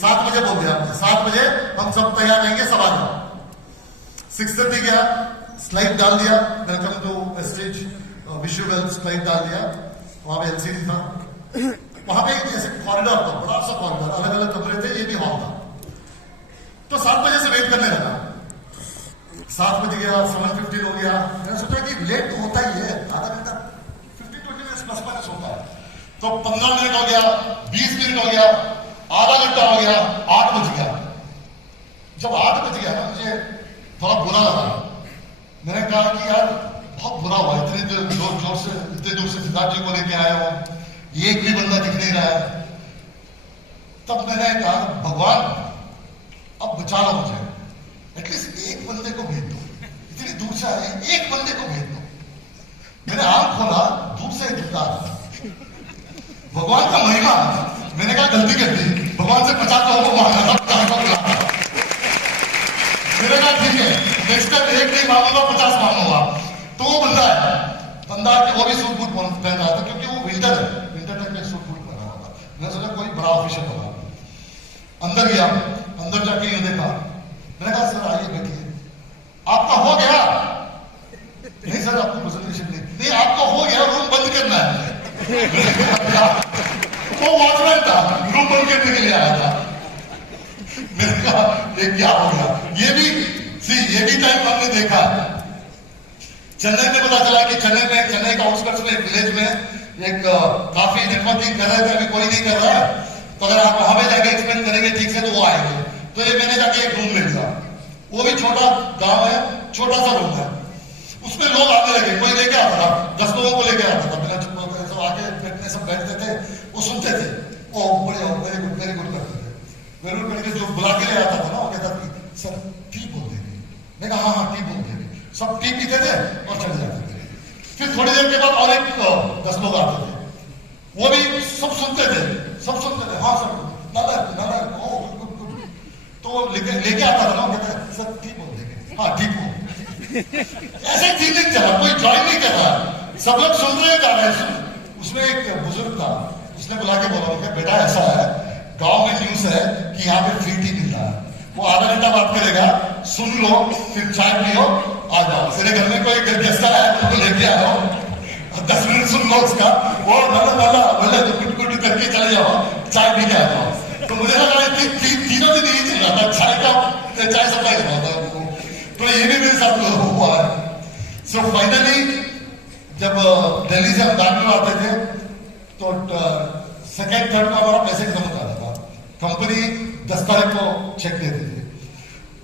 7 बजे बोल दिया, 7 बजे हम सब तैयार रहेंगे, सब आ जाओ। 6:30 गया, स्लाइड डाल दिया, welcome to stage, wish you well, slide डाल दिया। वहां पे एलसीडी था, वहां पे जैसे कॉरिडोर था, बड़ा सा कॉरिडोर, अलग अलग कमरे थे, ये भी हॉल था। तो 7 बजे से वेट करने लगा। 7 बज गया, 7:15 हो गया। मैंने सोचा कि लेट तो होता ही है, आधा घंटा 15-20 मिनट प्लस माइनस होता है। तो 15 मिनट हो गया, 20 मिनट हो गया, आधा घंटा हो गया, 8 बज गया। जब 8 बज गया ना, मुझे थोड़ा बुरा लगा। मैंने कहा कि यार बहुत बुरा हुआ, इतने जोर से इतने दूर से सिद्धार्थ जी को लेके आया हूं, एक भी बंदा दिख नहीं रहा है। तब मैंने कहा भगवान अब बचा लो मुझे, एटलीस्ट एक बंदे को भेज दो, इतनी दूर से आए, एक बंदे को भेज दो। मैंने आंख खोला, दूर से दिखता भगवान का महिमा। मैंने कहा गलती कर दी, भगवान से 50 लोगों को मांगा था। मैंने कहा ठीक है, नेक्स्ट टाइम एक नहीं मांगूंगा, 50 मांगूंगा। तो वो बंदा है, बंदा के वो भी सूट बूट पहन रहा था, क्योंकि वो विंटर है, विंटर तक में सूट बूट पहना हुआ था। मैंने सोचा कोई बड़ा ऑफिसर होगा। अंदर गया, अंदर जाके ये देखा। मैंने कहा सर आइए बैठिए, आपका हो गया? नहीं सर आपको प्रेजेंटेशन नहीं, आपका हो गया, रूम बंद करना है। वो वॉचमैन था, रूम बंद करने के लिए आया था। मैंने कहा ये क्या हो गया? ये भी टाइम हमने देखा। चेन्नई में पता चला कि चेन्नई के आउटस्कर्ट्स में एक विलेज में एक काफी नेटवर्किंग कर रहे थे, अभी कोई नहीं कर रहा है, तो अगर आप वहां पे जाके एक्सप्लेन करेंगे ठीक से तो वो आएंगे। तो ये मैंने जाके एक रूम मिल गया, वो भी छोटा गांव है, छोटा सा रूम है, उसमें लोग आने लगे, कोई लेके आता था, 10 लोगों को लेके आता था। मेरा सब आके बैठने सब बैठते थे, वो सुनते थे, ओ बढ़िया, वेरी गुड करते थे, वेरी गुड करके जो बुला के ले आता था ना, वो कहता था सर टी बोल देंगे। मैं कहा हाँ टी बोल देंगे। सब टी पीते थे और चले जाते थे। फिर थोड़ी देर के बाद और एक 10 लोग आते थे, वो भी सब सुनते थे, हाँ सर नाना ओ गुड। तो लेके आता था ना, कहता है सर टी बोल देंगे, हाँ टी बोल। ऐसे 3 दिन चला, कोई ज्वाइन नहीं कर रहा, सब लोग सुन रहे जा रहे हैं। उसमें एक बुजुर्ग था, उसने बुला के बोला बेटा ऐसा है, गांव में न्यूज है कि यहाँ पे फ्री टी मिल रहा है, वो आधा घंटा बात करेगा, सुन लो, फिर चाय पियो, आ जाओ। मेरे घर में कोई गेस्ट आया है, उनको लेके आओ, 10 मिनट सुन लो उसका, वो नाला बोले तो कुट करके चले जाओ, चाय पी के आ जाओ। तो मुझे लगा तीनों दिन यही चल रहा था, चाय सप्लाई कर रहा था उनको। तो ये भी मेरे साथ हुआ है। सो फाइनली जब दिल्ली से हम बैंगलोर आते थे, तो 2nd 3rd का हमारा पैसे खत्म हो जाता था। कंपनी 10 तारीख को चेक देती थी।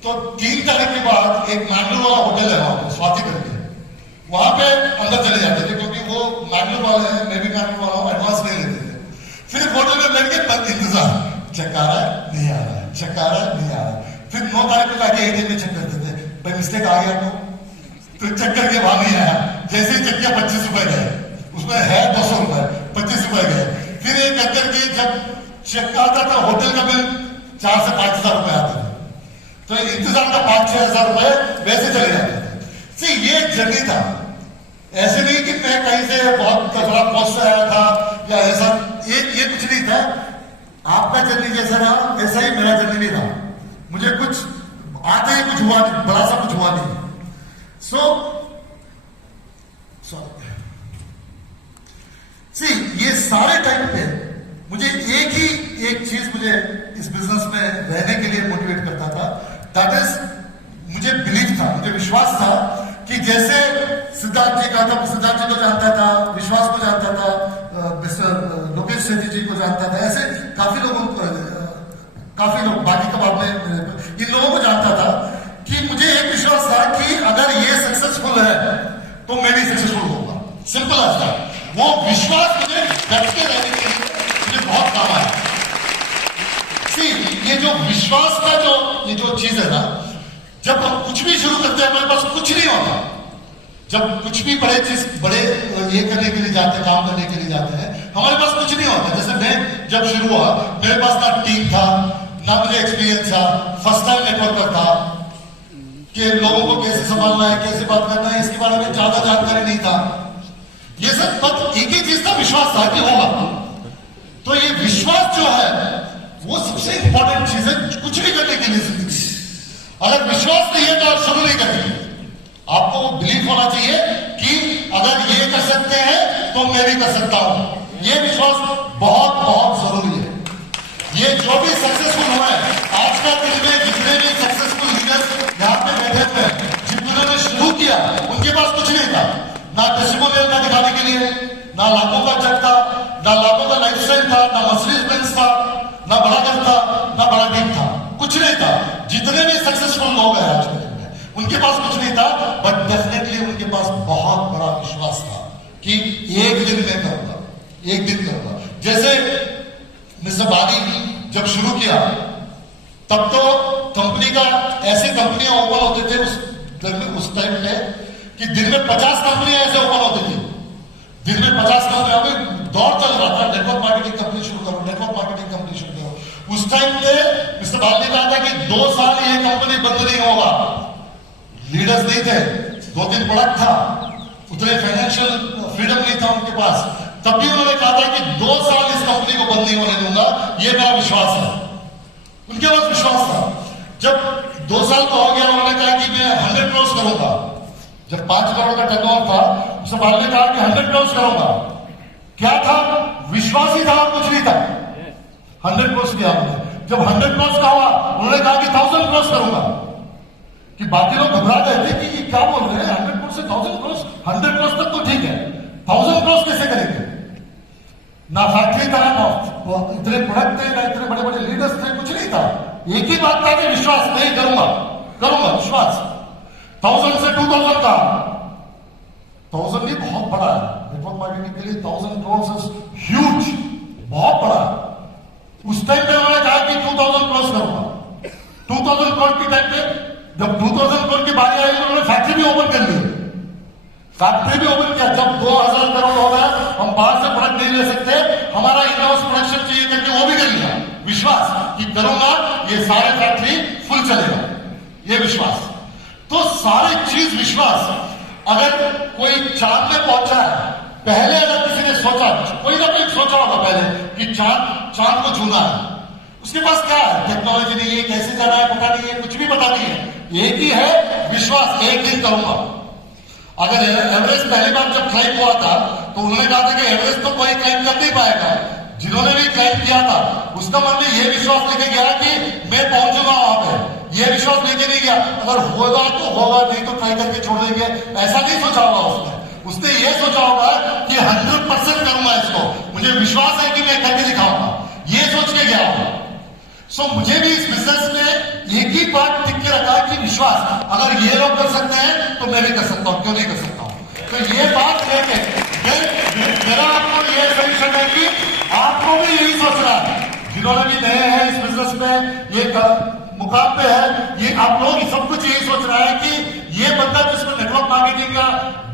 तो 3 तारीख के बाद एक मैंगलोर वाला होटल है वहां पे, स्वाति करके, वहां पे अंदर चले जाते थे, क्योंकि वो मैंगलोर वाले हैं, मैं भी मैंगलोर वाला हूँ, एडवांस नहीं लेते थे। फिर होटल में बैठ के तक इंतजार, चेक आ रहा है नहीं आ रहा है, चेक आ रहा है नहीं आ रहा है। फिर 9 तारीख को जाके ATM में चेक करते थे, भाई मिस्टेक आ गया तो फिर चेक करके वहां नहीं आया। जैसे ही चेक किया 25 रुपए गए, उसमें है 200 रुपए, 25 रुपए गए। फिर एक करके जब चेक आता था, होटल का बिल 4 से 5 हजार रुपए आते थे, तो इंतजार का 5-6 हजार रुपए वैसे चले जाते थे। सी ये जर्नी था, ऐसे नहीं कि मैं कहीं से बहुत तगड़ा पोस्ट से आया था या ऐसा, ये कुछ नहीं था। आपका जर्नी जैसा रहा ऐसा ही मेरा जर्नी भी रहा। मुझे कुछ आते ही कुछ हुआ नहीं, बड़ा सा कुछ हुआ नहीं। सी ये सारे टाइम पे मुझे एक चीज मुझे इस बिजनेस में रहने के लिए मोटिवेट करता था, दैट इज मुझे बिलीव था, मुझे विश्वास था कि जैसे सिद्धार्थ जी का था, सिद्धार्थ जी को जानता था, विश्वास को जानता था, मिस्टर लोकेश सेठी जी को जानता था, ऐसे काफी लोग बाकी कबाब में इन लोगों को जानता था कि मुझे एक विश्वास था कि अगर ये सक्सेसफुल है तो मैं भी सक्सेसफुल होगा। Simple as that. वो विश्वास मुझे डटके रहने के लिए मुझे बहुत काम आया। सी ये जो विश्वास का ये जो चीज है ना, जब हम कुछ भी शुरू करते हैं हमारे पास कुछ नहीं होता। जब कुछ भी बड़े ये करने के लिए जाते हैं, काम करने के लिए जाते हैं, हमारे पास कुछ नहीं होता। जैसे मैं जब शुरू हुआ, मेरे पास ना टीम था, ना मुझे एक्सपीरियंस था, फर्स्ट टाइम नेटवर्कर था कि लोगों को कैसे संभालना है, कैसे बात करना है, इसके बारे में ज्यादा जानकारी नहीं था। ये सब बस एक ही चीज था, विश्वास था कि होगा। तो ये विश्वास जो है वो सबसे इंपॉर्टेंट चीज है कुछ भी करने के लिए जिंदगी। अगर विश्वास नहीं है तो आप शुरू नहीं करेंगे। आपको बिलीव होना चाहिए कि अगर ये कर सकते हैं तो मैं भी कर सकता हूं। ये विश्वास बहुत बहुत जरूरी है। ये जो भी सक्सेसफुल हुआ है आज का दिन में, जितने भी सक्सेसफुल लीडर्स यहाँ पे बैठे हुए हैं, जिन्होंने शुरू किया उनके पास कुछ नहीं था, ना टेस्टिमोनियल का दिखाने के लिए, ना लाखों का चेक था, ना लाखों का लाइफस्टाइल था, ना मर्सिडीज बेंज था, ना बड़ा घर था, ना बड़ा टीम था, कुछ नहीं था। जितने भी सक्सेसफुल लोग हैं आज के दिन में, उनके पास कुछ नहीं था, बट डेफिनेटली उनके पास बहुत बड़ा विश्वास था कि एक दिन मैं करूंगा, एक दिन करूंगा। जैसे मिस्टर बाली जब शुरू किया तब तो कंपनी का ऐसे कंपनियां ओपन होते थे उस टाइम में कि दिन में 50 कंपनियां ऐसे ओपन होती थी। दिन में 50 कंपनियां, अभी दौर चल रहा था नेटवर्क मार्केटिंग कंपनी शुरू करो, नेटवर्क मार्केटिंग कंपनी शुरू करो। उस टाइम पे मिस्टर बाली ने कहा था कि 2 साल ये कंपनी बंद नहीं होगा। लीडर्स नहीं थे, 2-3 प्रोडक्ट था, उतने फाइनेंशियल फ्रीडम नहीं था उनके पास, तब भी उन्होंने कहा था कि 2 साल इस कंपनी को बंद नहीं होने दूंगा, ये मेरा विश्वास है। उनके पास विश्वास था। जब 2 साल का हो गया, उन्होंने कहा कि मैं 100 क्रॉस करूंगा। जब 5 करोड़ का टर्नओवर था, उसके बाद ने कहा कि 100 क्रॉस करूंगा। क्या था? विश्वास ही था और कुछ नहीं था। 100 क्रॉस किया उन्होंने। जब 100 क्रॉस का हुआ, उन्होंने कहा कि 1000 क्रॉस करूंगा। कि बाकी लोग घबरा गए थे कि क्या बोल रहे हैं, 100 क्रॉस से 1000 क्रॉस, 100 क्रॉस तक तो ठीक है, 1000 क्रॉस कैसे करेंगे? ना फैक्ट्री था, ना इतने प्रोडक्ट थे, ना इतने बड़े बड़े लीडर्स थे, कुछ नहीं था। एक ही बात था कि विश्वास, नहीं करूंगा, करूंगा, विश्वास। 1000 से 2000 का, 1000 नहीं, बहुत बड़ा है नेटवर्क मार्केटिंग के लिए। 1000 करोड़ इज ह्यूज, बहुत बड़ा। उस टाइम पे उन्होंने कहा कि 2000 क्रॉस करूंगा। 2000 करोड़ के टाइम पे जब 2000 करोड़ की बारी आई, तो उन्होंने फैक्ट्री भी ओपन कर ली। फैक्ट्री भी ओपन किया। जब 2000 करोड़ हो गया, हम बाहर से प्रोडक्ट नहीं ले सकते, हमारा इन हाउस प्रोडक्शन चाहिए करके वो भी कर लिया। विश्वास कि करूंगा, ये सारे फैक्ट्री फुल चलेगा, ये विश्वास। तो सारी चीज विश्वास। अगर कोई चांद में पहुंचा है, पहले अगर किसी ने सोचा, कोई ना कोई सोचा होगा पहले कि चांद को छूना है, उसके पास क्या है? टेक्नोलॉजी नहीं है, कैसे जाना है पता नहीं है, कुछ भी पता नहीं है। एक ही है विश्वास, एक दिन करूंगा। अगर एवरेस्ट पहली बार जब क्लाइंब हुआ था, तो उन्होंने कहा था कि एवरेस्ट तो कोई क्लाइंब कर नहीं पाएगा। जिन्होंने भी क्लाइंब किया था, उसका मन में यह विश्वास लेके गया कि मैं पहुंचूंगा वहां पे। यह विश्वास लेके नहीं गया अगर होगा तो होगा, नहीं तो ट्राई करके छोड़ देंगे, ऐसा नहीं सोचा होगा उसने। उसने ये सोचा होगा कि 100% करूंगा इसको, मुझे विश्वास है कि मैं करके दिखाऊंगा, ये सोच के गया होगा। सो मुझे भी इस बिजनेस में एक ही बात टिक के रखा कि विश्वास। अगर ये लोग कर सकते हैं तो मैं भी कर सकता हूं, क्यों नहीं कर सकता हूं? तो ये बात लेके मेरा आपको ये सजेशन है कि आपको भी यही सोचना है। जिन्होंने भी नए हैं इस बिजनेस में, ये मुकाम पे है, ये आप लोग सब कुछ यही सोच रहा है कि ये बंदा जिसमें नेटवर्क मार्केटिंग का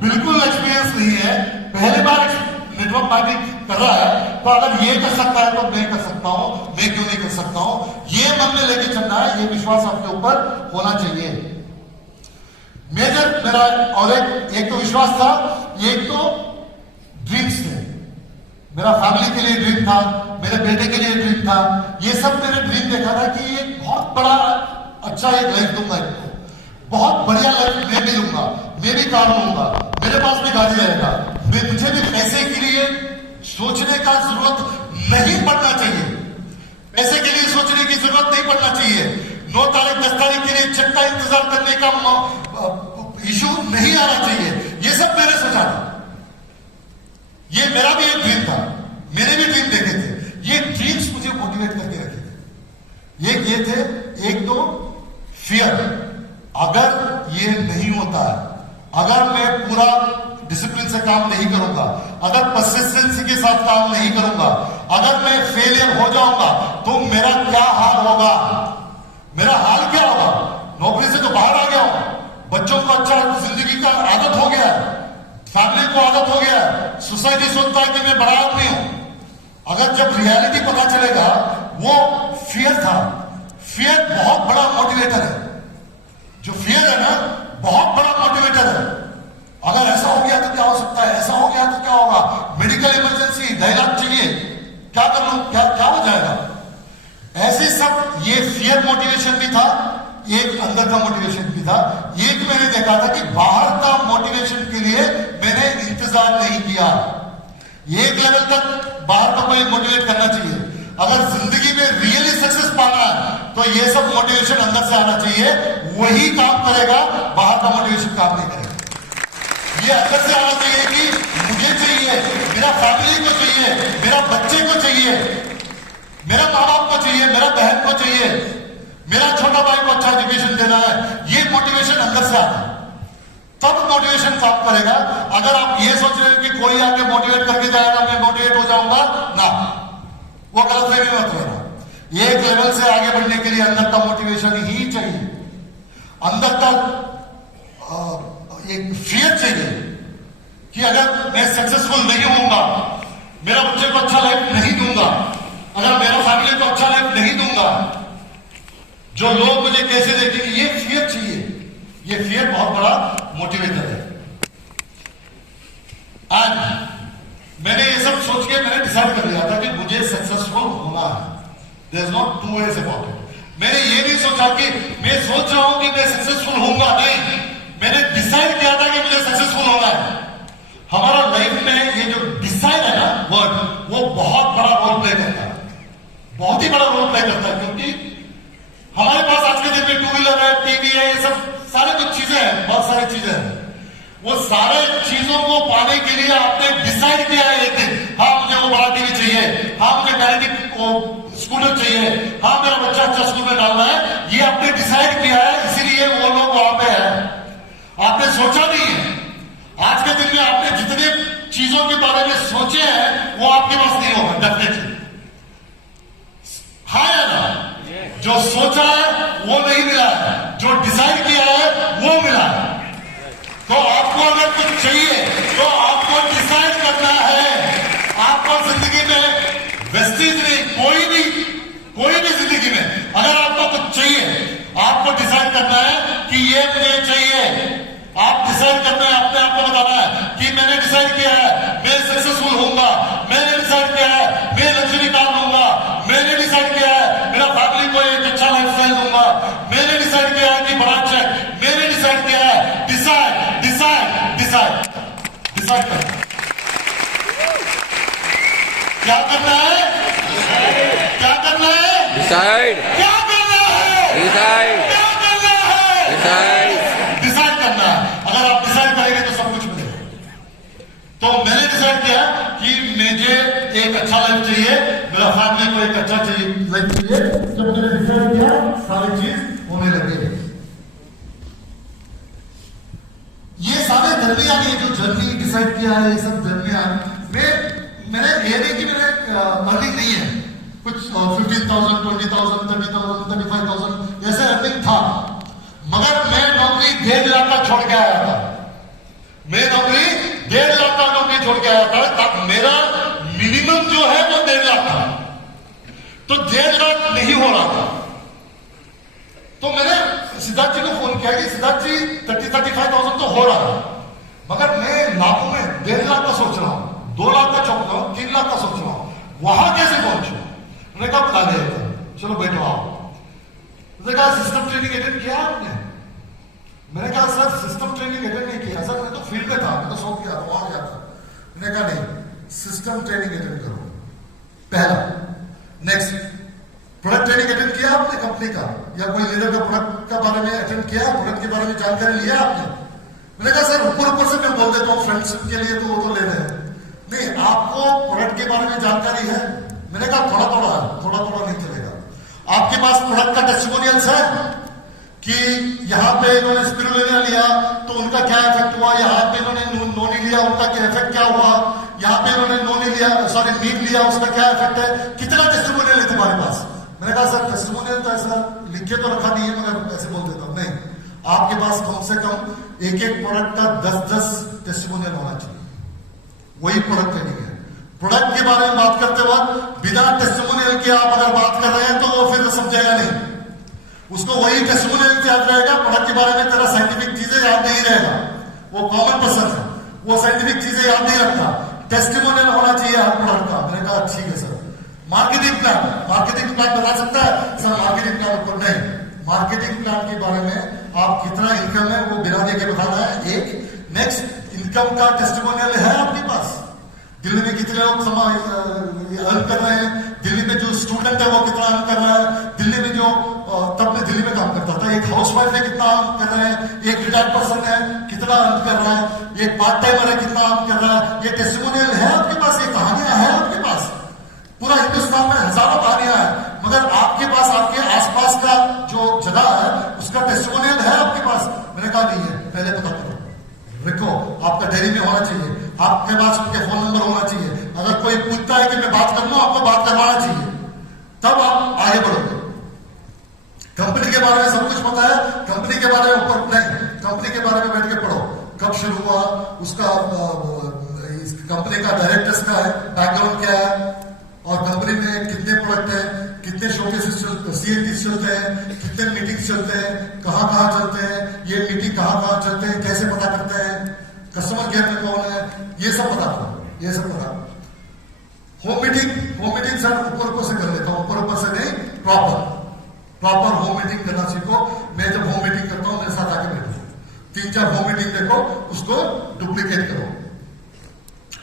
बिल्कुल एक्सपीरियंस नहीं है, पहली बार नेटवर्क मार्केटिंग कर रहा है, तो अगर ये कर सकता है तो मैं कर सकता हूं, मैं क्यों नहीं कर सकता हूं? ये मन में लेके चलना है, ये विश्वास आपके ऊपर होना चाहिए। मेजर मेरा और एक तो विश्वास था, एक तो ड्रीम्स थे। मेरा फैमिली के लिए ड्रीम था, मेरे बेटे के लिए ड्रीम था। ये सब मेरे ड्रीम देखा था कि एक बहुत बड़ा अच्छा एक लाइफ दूंगा इनको, बहुत बढ़िया लाइफ मैं भी लूंगा, मैं भी कार लूंगा, मेरे पास भी गाड़ी रहेगा, मुझे भी पैसे के लिए सोचने का जरूरत नहीं पड़ना चाहिए, पैसे के लिए सोचने की जरूरत नहीं पड़ना चाहिए। 9 तारीख 10 तारीख के लिए चेक का इंतजार करने का इशू नहीं आना चाहिए। ये सब मैंने सोचा था, ये मेरा भी एक ड्रीम था, मैंने भी ड्रीम देखे थे। ये ड्रीम्स मुझे मोटिवेट करके रखे थे। एक ये थे, एक तो फियर, अगर ये नहीं होता है, अगर मैं पूरा डिसिप्लिन से काम नहीं करूंगा, अगर परसिस्टेंसी के साथ काम नहीं करूंगा, अगर मैं फेलियर हो जाऊंगा तो मेरा क्या हाल होगा? मेरा हाल क्या होगा? नौकरी से तो बाहर आ गया हूं, बच्चों को अच्छा जिंदगी का आदत हो गया है, फैमिली को आदत हो गया है, सोसाइटी सोचता है कि मैं बड़ा आदमी हूं। अगर जब रियलिटी पता चलेगा, वो फियर था। फियर बहुत बड़ा मोटिवेटर है। जो फियर है ना, बहुत बड़ा मोटिवेटर है। अगर ऐसा हो गया तो क्या हो सकता है, ऐसा हो गया तो क्या होगा, मेडिकल इमरजेंसी 2.5 लाख चाहिए, क्या कर लूं, क्या क्या हो जाएगा? ऐसे सब ये फियर मोटिवेशन भी था, एक अंदर का मोटिवेशन भी था। एक मैंने देखा था कि बाहर का मोटिवेशन के लिए मैंने इंतजार नहीं किया। एक लेवल तक बाहर का कोई मोटिवेट करना चाहिए। अगर जिंदगी में रियली सक्सेस पाना है तो ये सब मोटिवेशन अंदर से आना चाहिए, वही काम करेगा, बाहर का मोटिवेशन काम नहीं करेगा। ये अंदर से आना चाहिए कि मुझे चाहिए, मेरा फैमिली को चाहिए, मेरा बच्चे को चाहिए, मेरा माँ बाप को चाहिए, मेरा बहन को चाहिए, मेरा छोटा भाई को अच्छा एजुकेशन देना है। ये मोटिवेशन अंदर से आता है, तब मोटिवेशन काम करेगा। अगर आप ये सोच रहे हो कि कोई आके मोटिवेट करके जाएगा, मैं मोटिवेट हो जाऊंगा, ना, वो गलत फहमी मत लेना। एक लेवल से आगे बढ़ने के लिए अंदर का मोटिवेशन ही चाहिए, अंदर का एक फियर चाहिए कि अगर मैं सक्सेसफुल नहीं होऊंगा, मेरा बच्चे को अच्छा लाइफ नहीं दूंगा, अगर मेरा फैमिली को अच्छा लाइफ नहीं दूंगा, जो लोग मुझे कैसे देखेंगे, ये फियर चाहिए। ये फियर बहुत बड़ा मोटिवेटर है। आज मैंने ये सब सोच के मैंने डिसाइड कर लिया था कि मुझे सक्सेसफुल होना है। There is not two ways about it. मैंने ये नहीं सोचा कि मैं सोच रहा हूं कि मैं सक्सेसफुल होऊंगा, नहीं, मैंने डिसाइड किया था कि मुझे सक्सेसफुल होना है। हमारा लाइफ में ये जो डिसाइड है ना वर्ड, वो बहुत बड़ा रोल प्ले करता है, बहुत ही बड़ा रोल प्ले करता है। क्योंकि हमारे पास आज के दिन में 2 व्हीलर है, टीवी है, ये सब सारे कुछ चीजें हैं, बहुत सारी चीजें हैं। वो सारे चीजों को पाने के लिए आपने डिसाइड किया है एक दिन, हाँ मुझे वो बड़ा टीवी चाहिए, हाँ मुझे मैग्नेटिक स्कूटर चाहिए, हाँ मेरा बच्चा अच्छा स्कूल में डालना है, ये आपने डिसाइड किया है, इसीलिए वो लोग वहां पे है। आपने सोचा नहीं है। आज के दिन में आपने जितने चीजों के बारे में सोचे हैं वो आपके पास नहीं होगा, डेफिनेटली। हाँ या ना? जो सोचा है वो नहीं मिला है, जो डिसाइड किया है वो मिला है। तो आपको अगर कुछ चाहिए तो आपको डिसाइड करना है। आपको जिंदगी में वेस्टेज नहीं, कोई भी जिंदगी में अगर आपको कुछ चाहिए, आपको डिसाइड करना है कि ये मुझे चाहिए। आप डिसाइड करना है, अपने आप को बताना है कि मैंने डिसाइड किया है मैं सक्सेसफुल होऊंगा, मैंने डिसाइड किया है मैं लग्जरी कार लूंगा, मैंने डिसाइड किया है मेरा फैमिली को एक अच्छा लाइफस्टाइल दूंगा, मैंने डिसाइड किया है कि बड़ा चेक, मैंने डिसाइड किया है। डिसाइड डिसाइड डिसाइड डिसाइड करना, क्या करना है, क्या करना है, डिसाइड, क्या करना है, डिसाइड, क्या करना है, डिसाइड, डिसाइड करना है। अगर आप डिसाइड करेंगे तो सब कुछ मिलेगा। तो मैंने डिसाइड किया कि मुझे एक अच्छा लाइफ चाहिए, मेरा फैमिली को एक अच्छा लाइफ चाहिए। जब मैंने डिसाइड किया, सारी चीज होने लगी। ये सारे जर्नी आ गई, जो जर्नी डिसाइड किया है, ये सब जर्नी मैंने ये नहीं कि मेरे अर्निंग नहीं है, कुछ 15,000, 20,000, 30,000, 35,000 ऐसे अर्निंग था, मगर मैं नौकरी 1.5 लाख का छोड़ के आया था। मैं नौकरी 1.5 लाख का नौकरी छोड़ के आया था, तब मेरा मिनिमम जो है वो 1.5 लाख था, तो 1.5 लाख नहीं हो रहा था। तो मैंने सिद्धार्थ जी को फोन किया कि सिद्धार्थ जी 30-35,000 तो हो रहा है, मगर मैं लाखों में 1.5 लाख का सोच रहा हूं, 2 लाख का सोच रहा हूं, 3 लाख का सोच रहा हूं, वहां कैसे पहुंचू? मैंने कहा बुला ले, चलो बैठो आओ। उसने कहा सिस्टम ट्रेनिंग अटेंड किया आपने? मैंने कहा सर सिस्टम ट्रेनिंग अटेंड नहीं किया सर, मैं तो फील्ड में था, मैं तो सो गया वहां गया था। मैंने कहा नहीं, सिस्टम ट्रेनिंग अटेंड करो पहला। नेक्स्ट, प्रोडक्ट ट्रेनिंग अटेंड किया आपने कंपनी का, या कोई लीडर का प्रोडक्ट का बारे में अटेंड किया, प्रोडक्ट के बारे में जानकारी लिया आपने? मैंने कहा सर ऊपर से मैं बोल देता हूँ फ्रेंडशिप के लिए, तो वो तो ले रहे हैं। नहीं, आपको प्रोडक्ट के बारे में जानकारी है? मैंने कहा थोड़ा थोड़ा नहीं चलेगा। आपके पास प्रोडक्ट का टेस्टिमोनियल्स है कि यहाँ पे इन्होंने स्पिरुलिना लिया तो उनका क्या इफेक्ट हुआ, यहाँ पे इन्होंने नोनी लिया उनका क्या इफेक्ट क्या हुआ, यहाँ पे इन्होंने नोनी लिया सॉरी मीट लिया उसका क्या इफेक्ट है? कितना टेस्टिमोनियल है तुम्हारे पास? मैंने कहा सर टेस्टिमोनियल तो ऐसा लिख के तो रखा नहीं है, मगर ऐसे बोल देता हूँ। नहीं, आपके पास कम से कम एक प्रोडक्ट का 10 टेस्टिमोनियल होना चाहिए, वही प्रोडक्ट ट्रेनिंग है। प्रोडक्ट के बारे में बात करते वक्त बिना टेस्टिमोनियल के आप अगर बात कर रहे हैं तो वो फिर समझेगा नहीं, उसको वही टेस्टिमोनियल याद रहेगा। प्रोडक्ट के बारे में तेरा साइंटिफिक चीजें याद नहीं रहेगा, वो कॉमन पर्सन है, वो साइंटिफिक चीजें याद नहीं रखता। टेस्टिमोनियल होना चाहिए हर प्रोडक्ट का। मैंने कहा ठीक है सर। मार्केटिंग प्लान बता सकता है सर? मार्केटिंग प्लान ऊपर नहीं, मार्केटिंग प्लान के बारे में आप कितना इनकम है वो बिना देके बताना है। एक नेक्स्ट, इनकम का टेस्टिमोनियल है आपके पास? दिल्ली में कितने लोग अर्न कर रहे हैं, दिल्ली में जो स्टूडेंट है वो कितना अर्न कर रहा है, दिल्ली में जो तब मैं दिल्ली में काम करता था, एक हाउसवाइफ है कितना अर्न कर रहे हैं, एक रिटायर्ड पर्सन है कितना अर्न कर रहा है, एक पार्ट टाइमर है कितना अर्न कर रहा है। ये टेस्टिमोनियल है आपके पास, ये कहानियां है आपके पास? पूरा हिंदुस्तान में हजारों कहानियां हैं, मगर आपके पास आपके आसपास का जो जगह है उसका टेस्टिमोनियल है आपके पास? मैंने कहा नहीं है। पहले पता करो, रखो, आपका डायरी में होना चाहिए, आपके पास उनके फोन नंबर होना चाहिए। अगर कोई पूछता है कि मैं बात कर लूं, आपको बात करवाना चाहिए, तब आप आगे बढ़ोगे। कंपनी के बारे में सब कुछ पता है, कंपनी के बारे में ऊपर नहीं, कंपनी के बारे में बैठ के पढ़ो, कब शुरू हुआ, उसका कंपनी का डायरेक्टर्स का है बैकग्राउंड क्या है, और कंपनी में कितने प्रोडक्ट हैं, कितने शोकेसेस CNTs चलते हैं, कितने मीटिंग्स चलते हैं, कहां चलते हैं, ये मीटिंग कहां चलते हैं, कैसे पता करते हैं, कस्टमर केयर में कौन है, ये सब पता करो, ये सब पता। होम मीटिंग सर ऊपर से कर लेता हूं, ऊपर से नहीं, प्रॉपर होम मीटिंग करना सीखो। मैं जब होम मीटिंग करता हूं मेरे साथ आके बैठो, 3-4 होम मीटिंग देखो, उसको डुप्लीकेट करो।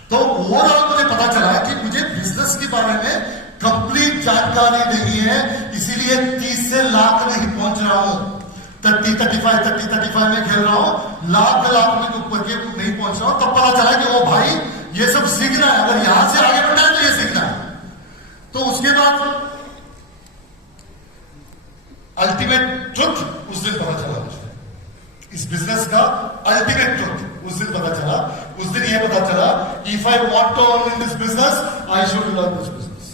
तो ओवरऑल मुझे पता चला कि मुझे बिजनेस के बारे में कंप्लीट जानकारी नहीं है, इसीलिए 30 से लाख नहीं पहुंच रहा हूं, 30-35 में खेल रहा हूं, लाख में ऊपर के नहीं पहुंच रहा हूं। तब पता चला कि वो भाई ये सब सीखना है, अगर यहां से आगे बढ़ना है तो ये सीखना है। तो उसके बाद अल्टीमेट ट्रुथ उस दिन पता चला मुझे, इस बिजनेस का अल्टीमेट ट्रुथ उस दिन पता चला। उस दिन ये पता चला, if I want to earn in this business I should learn this business.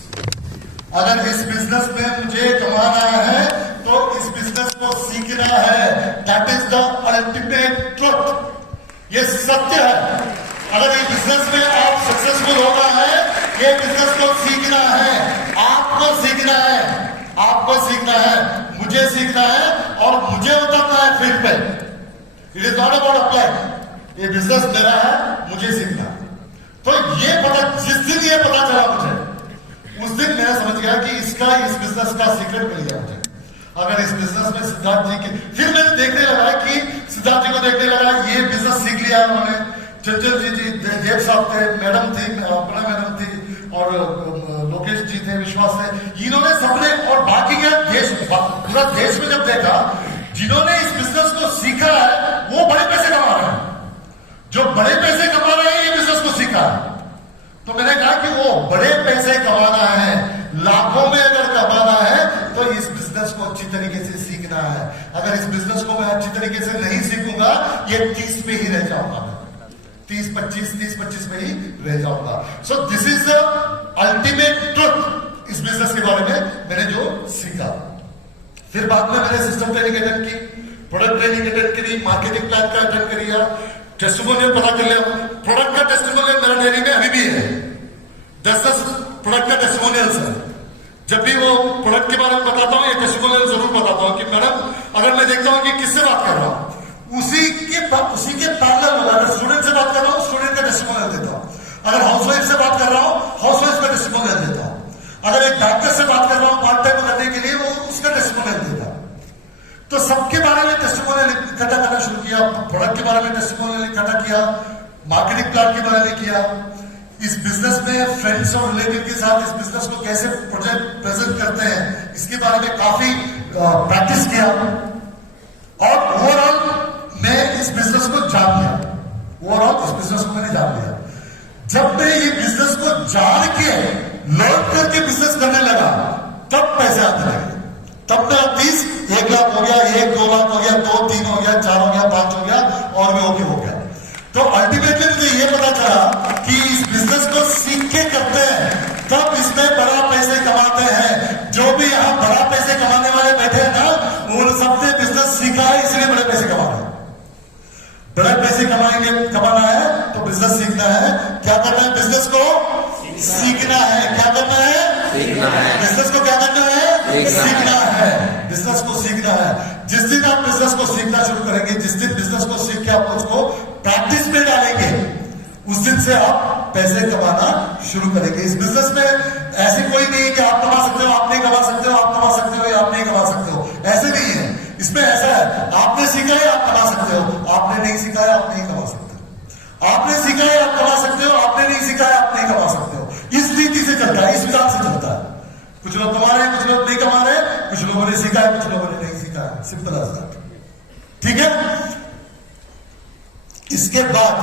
अगर इस बिजनेस में मुझे कमाना है तो इस बिजनेस को सीखना है। That is the ultimate truth, ये सत्य है। अगर इस बिजनेस में आप सक्सेसफुल होना है, ये बिजनेस को सीखना है, आपको सीखना है, आपको सीखना है, मुझे सीखना है, और मुझे उतरना है फील्ड पे। It is not about apply, ये बिजनेस मेरा है, मुझे सीखना। तो ये पता, जिस दिन ये पता चला मुझे, उस दिन मैं समझ गया कि इसका, इस बिजनेस का सीक्रेट मिल गया मुझे। अगर इस बिजनेस में सिद्धार्थ जी के, फिर मैंने देखने लगा कि सिद्धार्थ जी को देखने लगा, ये बिजनेस सीख लिया उन्होंने। चंचल जी देव साहब थे, मैडम थी, अपना मैडम थी, और लोकेश जी थे, विश्वास थे, इन्होंने सबने, और बाकी के देश, पूरा देश में जब देखा, जिन्होंने इस बिजनेस को सीखा है वो बड़े पैसे कमा रहे हैं, जो बड़े पैसे कमा रहे हैं ये बिजनेस को सीखा है। तो मैंने कहा कि वो बड़े पैसे कमाना है, लाखों में अगर कमाना है तो इस बिजनेस को अच्छी तरीके से सीखना है। अगर इस बिजनेस को मैं अच्छी तरीके से नहीं सीखूंगा, ये 30 पे ही रह जाऊंगा, 30-25 में ही रह जाऊंगा। So this is the ultimate truth इस बिजनेस के बारे में मैंने जो सीखा। फिर बाद में मैंने सिस्टम ट्रेनिंग अटेंड की, प्रोडक्ट ट्रेनिंग अटेंड करी, मार्केटिंग प्लान का अटेंड किया, टेस्टिमोनियल पता कर लिया। प्रोडक्ट का टेस्टिमोनियल मेरा डेयरी में अभी भी है, 10 प्रोडक्ट का टेस्टिमोनियल है। जब भी वो प्रोडक्ट के बारे में बताता हूँ, ये टेस्टिमोनियल जरूर बताता हूँ कि मैडम अगर मैं देखता हूँ कि किससे बात कर रहा हूँ, उसी के पैरेलल में अगर स्टूडेंट से बात कर रहा हूँ, स्टूडेंट का टेस्टिमोनियल देता हूँ। अगर हाउसवाइफ से बात कर रहा हूँ, हाउसवाइफ का टेस्टिमोनियल देता हूँ। अगर एक डॉक्टर से बात कर रहा हूँ पार्ट टाइम करने के लिए, वो उसका टेस्टिमोनियल देता हूँ। तो सबके बारे में टेस्टिमोनियल इकट्ठा करना शुरू किया। प्रोडक्ट के बारे में टेस्टिमोनियल इकट्ठा किया, मार्केटिंग प्लान के बारे में किया, इस बिजनेस में फ्रेंड्स और रिलेटिव के साथ इस बिजनेस को कैसे प्रेजेंट करते हैं, इसके बारे में काफी प्रैक्टिस किया। और ओवरऑल मैं इस बिजनेस को जान लिया। ओवरऑल इस बिजनेस को मैंने जान लिया। जब मैं ये बिजनेस को जान के लर्न करके बिजनेस करने लगा, तब पैसे आने लगे। तब मेरा 30 1 लाख हो गया, 1 2 लाख हो गया, 2 3 हो गया, 4 हो गया, 5 हो गया, और भी ओके हो गया। तो अल्टीमेटली मुझे ये पता चला कि इस बिजनेस को सीख के करते हैं, तब इसमें बड़ा पैसे कमाते हैं। जो भी यहाँ बड़ा पैसे कमाने वाले बैठे हैं ना, उन सबने बिजनेस सीखा है, इसलिए बड़े पैसे कमा रहे हैं। बड़े पैसे कमाना है तो बिजनेस सीखना है। क्या करना है? बिजनेस को सीखना है। क्या करना है? सीखना है। बिजनेस को क्या करना है? सीखना है। बिजनेस को सीखना है। जिस दिन आप बिजनेस को सीखना शुरू करेंगे, जिस दिन बिजनेस को सीख के आप उसको प्रैक्टिस में डालेंगे, उस दिन से आप पैसे कमाना शुरू करेंगे। इस बिजनेस में ऐसी कोई नहीं है कि आप कमा सकते हो, आप नहीं कमा सकते हो, आप कमा सकते हो या आप नहीं कमा सकते हो, ऐसे नहीं है। इसमें ऐसा है, आपने सीखा है आप कमा सकते हो, आपने नहीं सीखा है आप नहीं कमा सकते हो। आपने सीखा है आप कमा सकते हो, आपने नहीं सीखा है आप नहीं कमा सकते हो। इस रीति से चलता है, इस विधान से चलता है। कुछ लोग कमा रहे हैं, कुछ लोग नहीं कमा रहे हैं, कुछ लोगों ने सीखा है, कुछ लोगों ने नहीं सीखा है। Simple as that. ठीक है। इसके बाद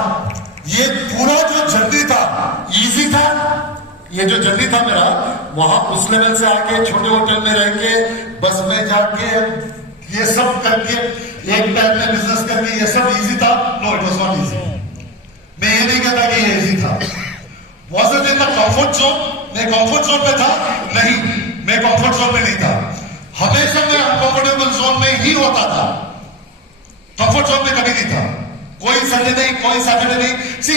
ये पूरा जो जर्नी था इजी था। ये जो जर्नी था मेरा, वहां उस लेवल से आके छोटे होटल में रह के, बस में जाके, ये सब करके, एक टाइम में बिजनेस करके, ये सब इजी था? No, it was not easy. मैं ये नहीं कहता कि ये इजी था। Was it in the comfort zone? मैं कंफर्ट जोन में था? नहीं, मैं कंफर्ट जोन में नहीं था। हमेशा मैं अनकंफर्टेबल जोन में ही होता था, कंफर्ट जोन में कभी नहीं था। कोई संडे नहीं, कोई सैटरडे नहीं। सी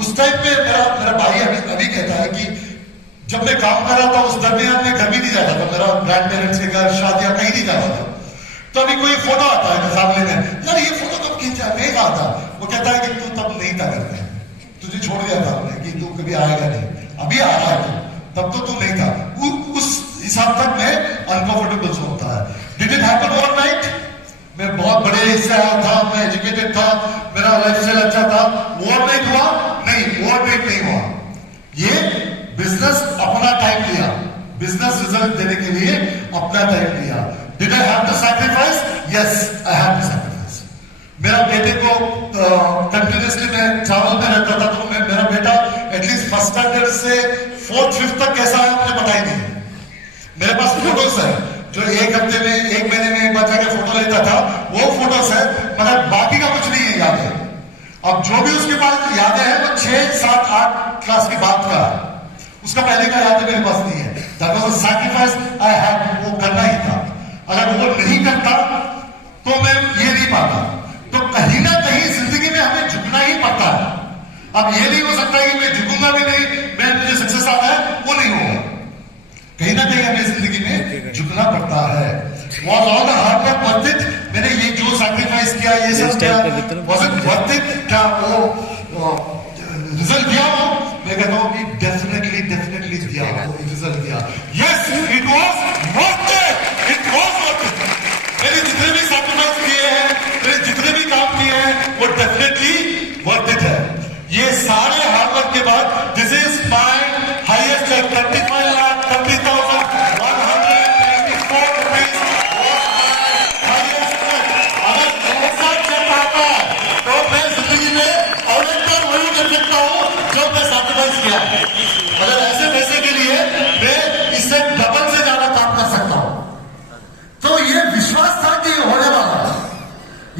उस टाइम पे मेरा भाई अभी कहता है कि जब मैं काम कर रहा था, उस दरमियान में घर भी नहीं जाता था। मेरा ग्रैंड पेरेंट्स के घर, शादियां, कहीं नहीं जाता था। तो अभी कोई फोटो आता है फैमिली में, यार ये फोटो कब खींचा? नहीं कहा था। वो कहता है कि तू तब नहीं था घर में, तुझे छोड़ दिया था हमने कि तू कभी आएगा नहीं, अभी आ रहा है, तब तो तू नहीं था। उस हिसाब तक मैं अनकंफर्टेबल जोन था। Did it happen overnight? मैं बहुत बड़े हिस्से आया था, मैं एजुकेटेड था, मेरा लाइफस्टाइल अच्छा था। ओवरनाइट हुआ? नहीं, ओवरनाइट नहीं हुआ। ये बिजनेस अपना टाइम लिया, बिजनेस रिजल्ट देने के लिए अपना टाइम लिया। Did I have to sacrifice? Yes, I had to sacrifice. मेरा बेटे को कंटिन्यूसली मैं ट्रैवल में रहता था, तो मेरा बेटा एटलीस्ट फर्स्ट स्टैंडर्ड से 4th 5th तक कैसा है मुझे पता ही नहीं। मेरे पास फोटोज है जो एक हफ्ते में, एक महीने में एक बार जाके फोटो लेता था, वो फोटोज है, मगर बाकी का कुछ नहीं है याद है। अब जो भी उसके पास यादें हैं वो 6, 7, 8 क्लास के बाद का है, उसका पहले का याद मेरे पास नहीं है। That was a sacrifice I had, वो करना ही था। अगर वो नहीं करता तो मैं ये नहीं पाता। तो कहीं ना कहीं जिंदगी में हमें झुकना ही पड़ता है। अब ये नहीं हो सकता कि मैं झुकूंगा भी नहीं, मैं मुझे सक्सेस आता है, वो नहीं होगा। कहीं ना कहीं हमें जिंदगी में झुकना पड़ता है। Was all the hard work worth it? मैंने ये जो सैक्रिफाइस किया, ये सब किया, was it worth it? क्या वो रिजल्ट दिया? वो मैं कहता हूँ कि डेफिनेटली दिया, रिजल्ट दिया। Yes, it was worth it. It was worth it. मैंने जितने भी सैक्रिफाइस किए हैं, मैंने जितने भी काम किए हैं, वो डेफिनेटली वर्थ इट है। ये सारे हार्डवर्क के बाद this is my highest 35,30,194 rupees. अगर ऐसा चल पाता है तो मैं जिंदगी में और एक बार वही कर सकता हूँ जो मैं सैक्रिफाइस किया। अगर ऐसे पैसे के लिए मैं इससे डबल से ज्यादा काम कर सकता हूँ। तो ये विश्वास था कि होने वाला है,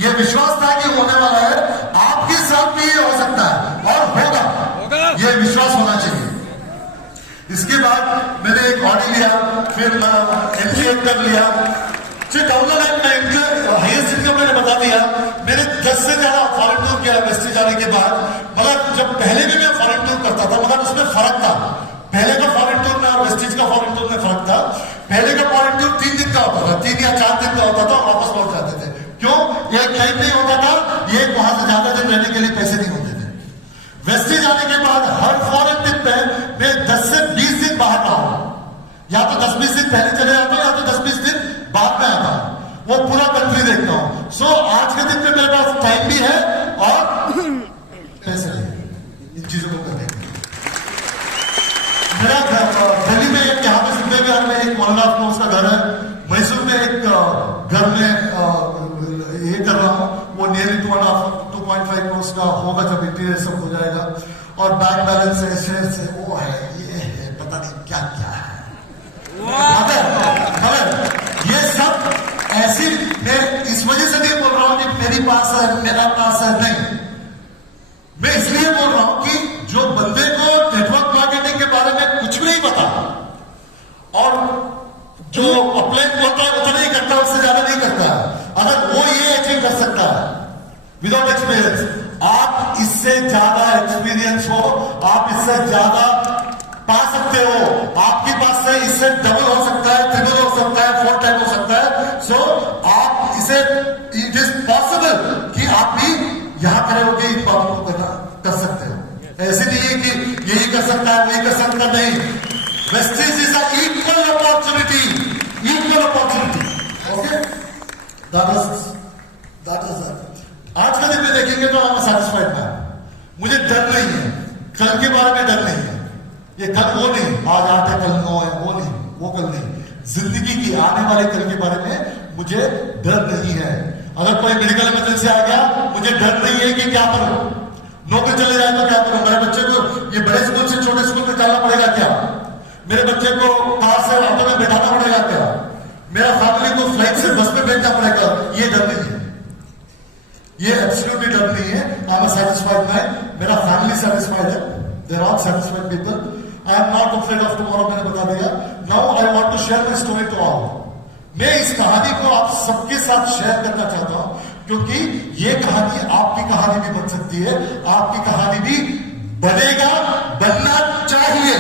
ये विश्वास था कि होने वाला है। आपके साथ भी ये हो सकता है और होगा, ये विश्वास होना चाहिए। इसके बाद मैंने एक ऑडी लिया, फिर एमसीए कर लिया। हाईएस्ट इनकम मैंने बता दिया। मैंने 10 से ज्यादा अथॉरिटी किया वेस्टेज जाने के बाद, मगर जब पहले भी मैं फॉरेन टूर करता था, मगर उसमें फर्क था। पहले का फॉरेन टूर में और वेस्टेज का फॉरेन टूर में फर्क था। पहले का फॉरेन टूर 3 दिन का होता था, 3 या 4 दिन का होता था, वापस लौट जाते थे। क्यों? ये टाइम नहीं होता था, ये वहां से ज्यादा दिन रहने के लिए पैसे नहीं होते थे। वेस्टेज आने के बाद हर फॉरेन ट्रिप पे मैं 10 से 20 दिन बाहर रहा हूं। या तो 10-20 दिन पहले चले जाता हूं, या तो 10-20 दिन बाद में आता हूं। वो पूरा कंट्री देखता हूं। सो आज के दिन में मेरे पास टाइम भी है और पैसे भी है इन चीजों को करने के लिए। मेरा दिल्ली में एक, यहाँ पे सिद्धे विहार में एक 1 लाख का घर है। मैसूर में एक घर में ये कर रहा हूं, वो नियरली 2.5 करोड़ का होगा जब इंटीरियर सब हो जाएगा। और बैंक बैलेंस है, शेयर से वो है, ये है, पता नहीं क्या क्या है। मगर ये सब ऐसी, मैं इस वजह से नहीं बोल रहा हूं कि मेरी पास है, मेरा पास है, नहीं। मैं इसलिए बोल रहा हूं कि जो बंदे को नेटवर्क मार्केटिंग के बारे में कुछ भी नहीं पता और जो अप्लाई होता है उतना ही करता है, उससे ज्यादा नहीं करता है, अगर वो ये अचीव कर सकता है विदाउट एक्सपीरियंस, आप इससे ज्यादा एक्सपीरियंस हो, आप इससे ज्यादा पा सकते हो। आपके पास से इससे डबल हो सकता है, ट्रिपल हो सकता है, 4 टाइम हो सकता है। सो आप इसे, इट इज पॉसिबल कि आप भी यहां खड़े होकर इन बातों को कर सकते हो। ऐसे नहीं है कि यही कर सकता है, वही कर सकता नहीं। Wastage is a equal opportunity, equal opportunity. Okay, that is आज का दिन में देखेंगे तो हम सैटिस्फाइड ना। मुझे डर नहीं है, कल के बारे में डर नहीं है। ये कल वो नहीं, आज 8 है कल 9 है, वो नहीं, वो कल नहीं। जिंदगी की आने वाले कल के बारे में मुझे डर नहीं है। अगर कोई मेडिकल इमरजेंसी आ गया, मुझे डर नहीं है कि क्या करूं। नौकरी चले जाए तो क्या करूं? मेरे बच्चे को ये बड़े स्कूल से छोटे स्कूल में जाना पड़ेगा क्या? मेरे बच्चे को कार से ऑटो में बैठाना पड़ेगा क्या? मेरा फैमिली को फ्लाइट से बस में भेजना पड़ेगा? ये डर नहीं है, ये एब्सोल्युटली डर नहीं है। आई एम सैटिस्फाइड मैन, मेरा फैमिली सैटिस्फाइड है, they are all satisfied people. I am not afraid of tomorrow, मैंने बता दिया। Now I want to share my story to all. मैं इस कहानी को आप सबके साथ शेयर करना चाहता हूं, क्योंकि ये कहानी आपकी कहानी भी बन सकती है, आपकी कहानी भी बनेगा, बनना चाहिए।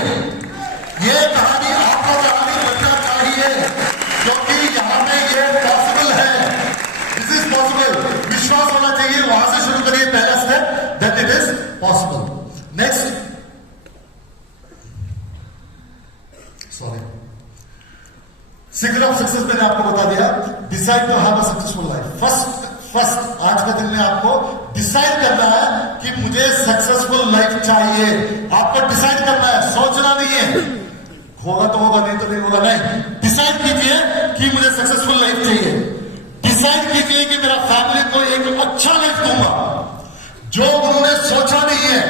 ये कहानी आपको कहानी बनना चाहिए, क्योंकि यहां पे ये पॉसिबल है। This is possible. विश्वास होना चाहिए, वहां से शुरू करिए पहला step, then it is possible. Next, sorry, secret of success मैंने आपको बता दिया। Decide to have a successful life. First आज के दिन में आपको डिसाइड करना है कि मुझे सक्सेसफुल लाइफ चाहिए। आपको डिसाइड करना है, सोचना नहीं है होगा तो होगा, नहीं तो नहीं होगा, नहीं। डिसाइड कीजिए कि मुझे सक्सेसफुल लाइफ चाहिए। डिसाइड कीजिए कि मेरा फैमिली को एक अच्छा लाइफ दूंगा। जो उन्होंने सोचा नहीं है,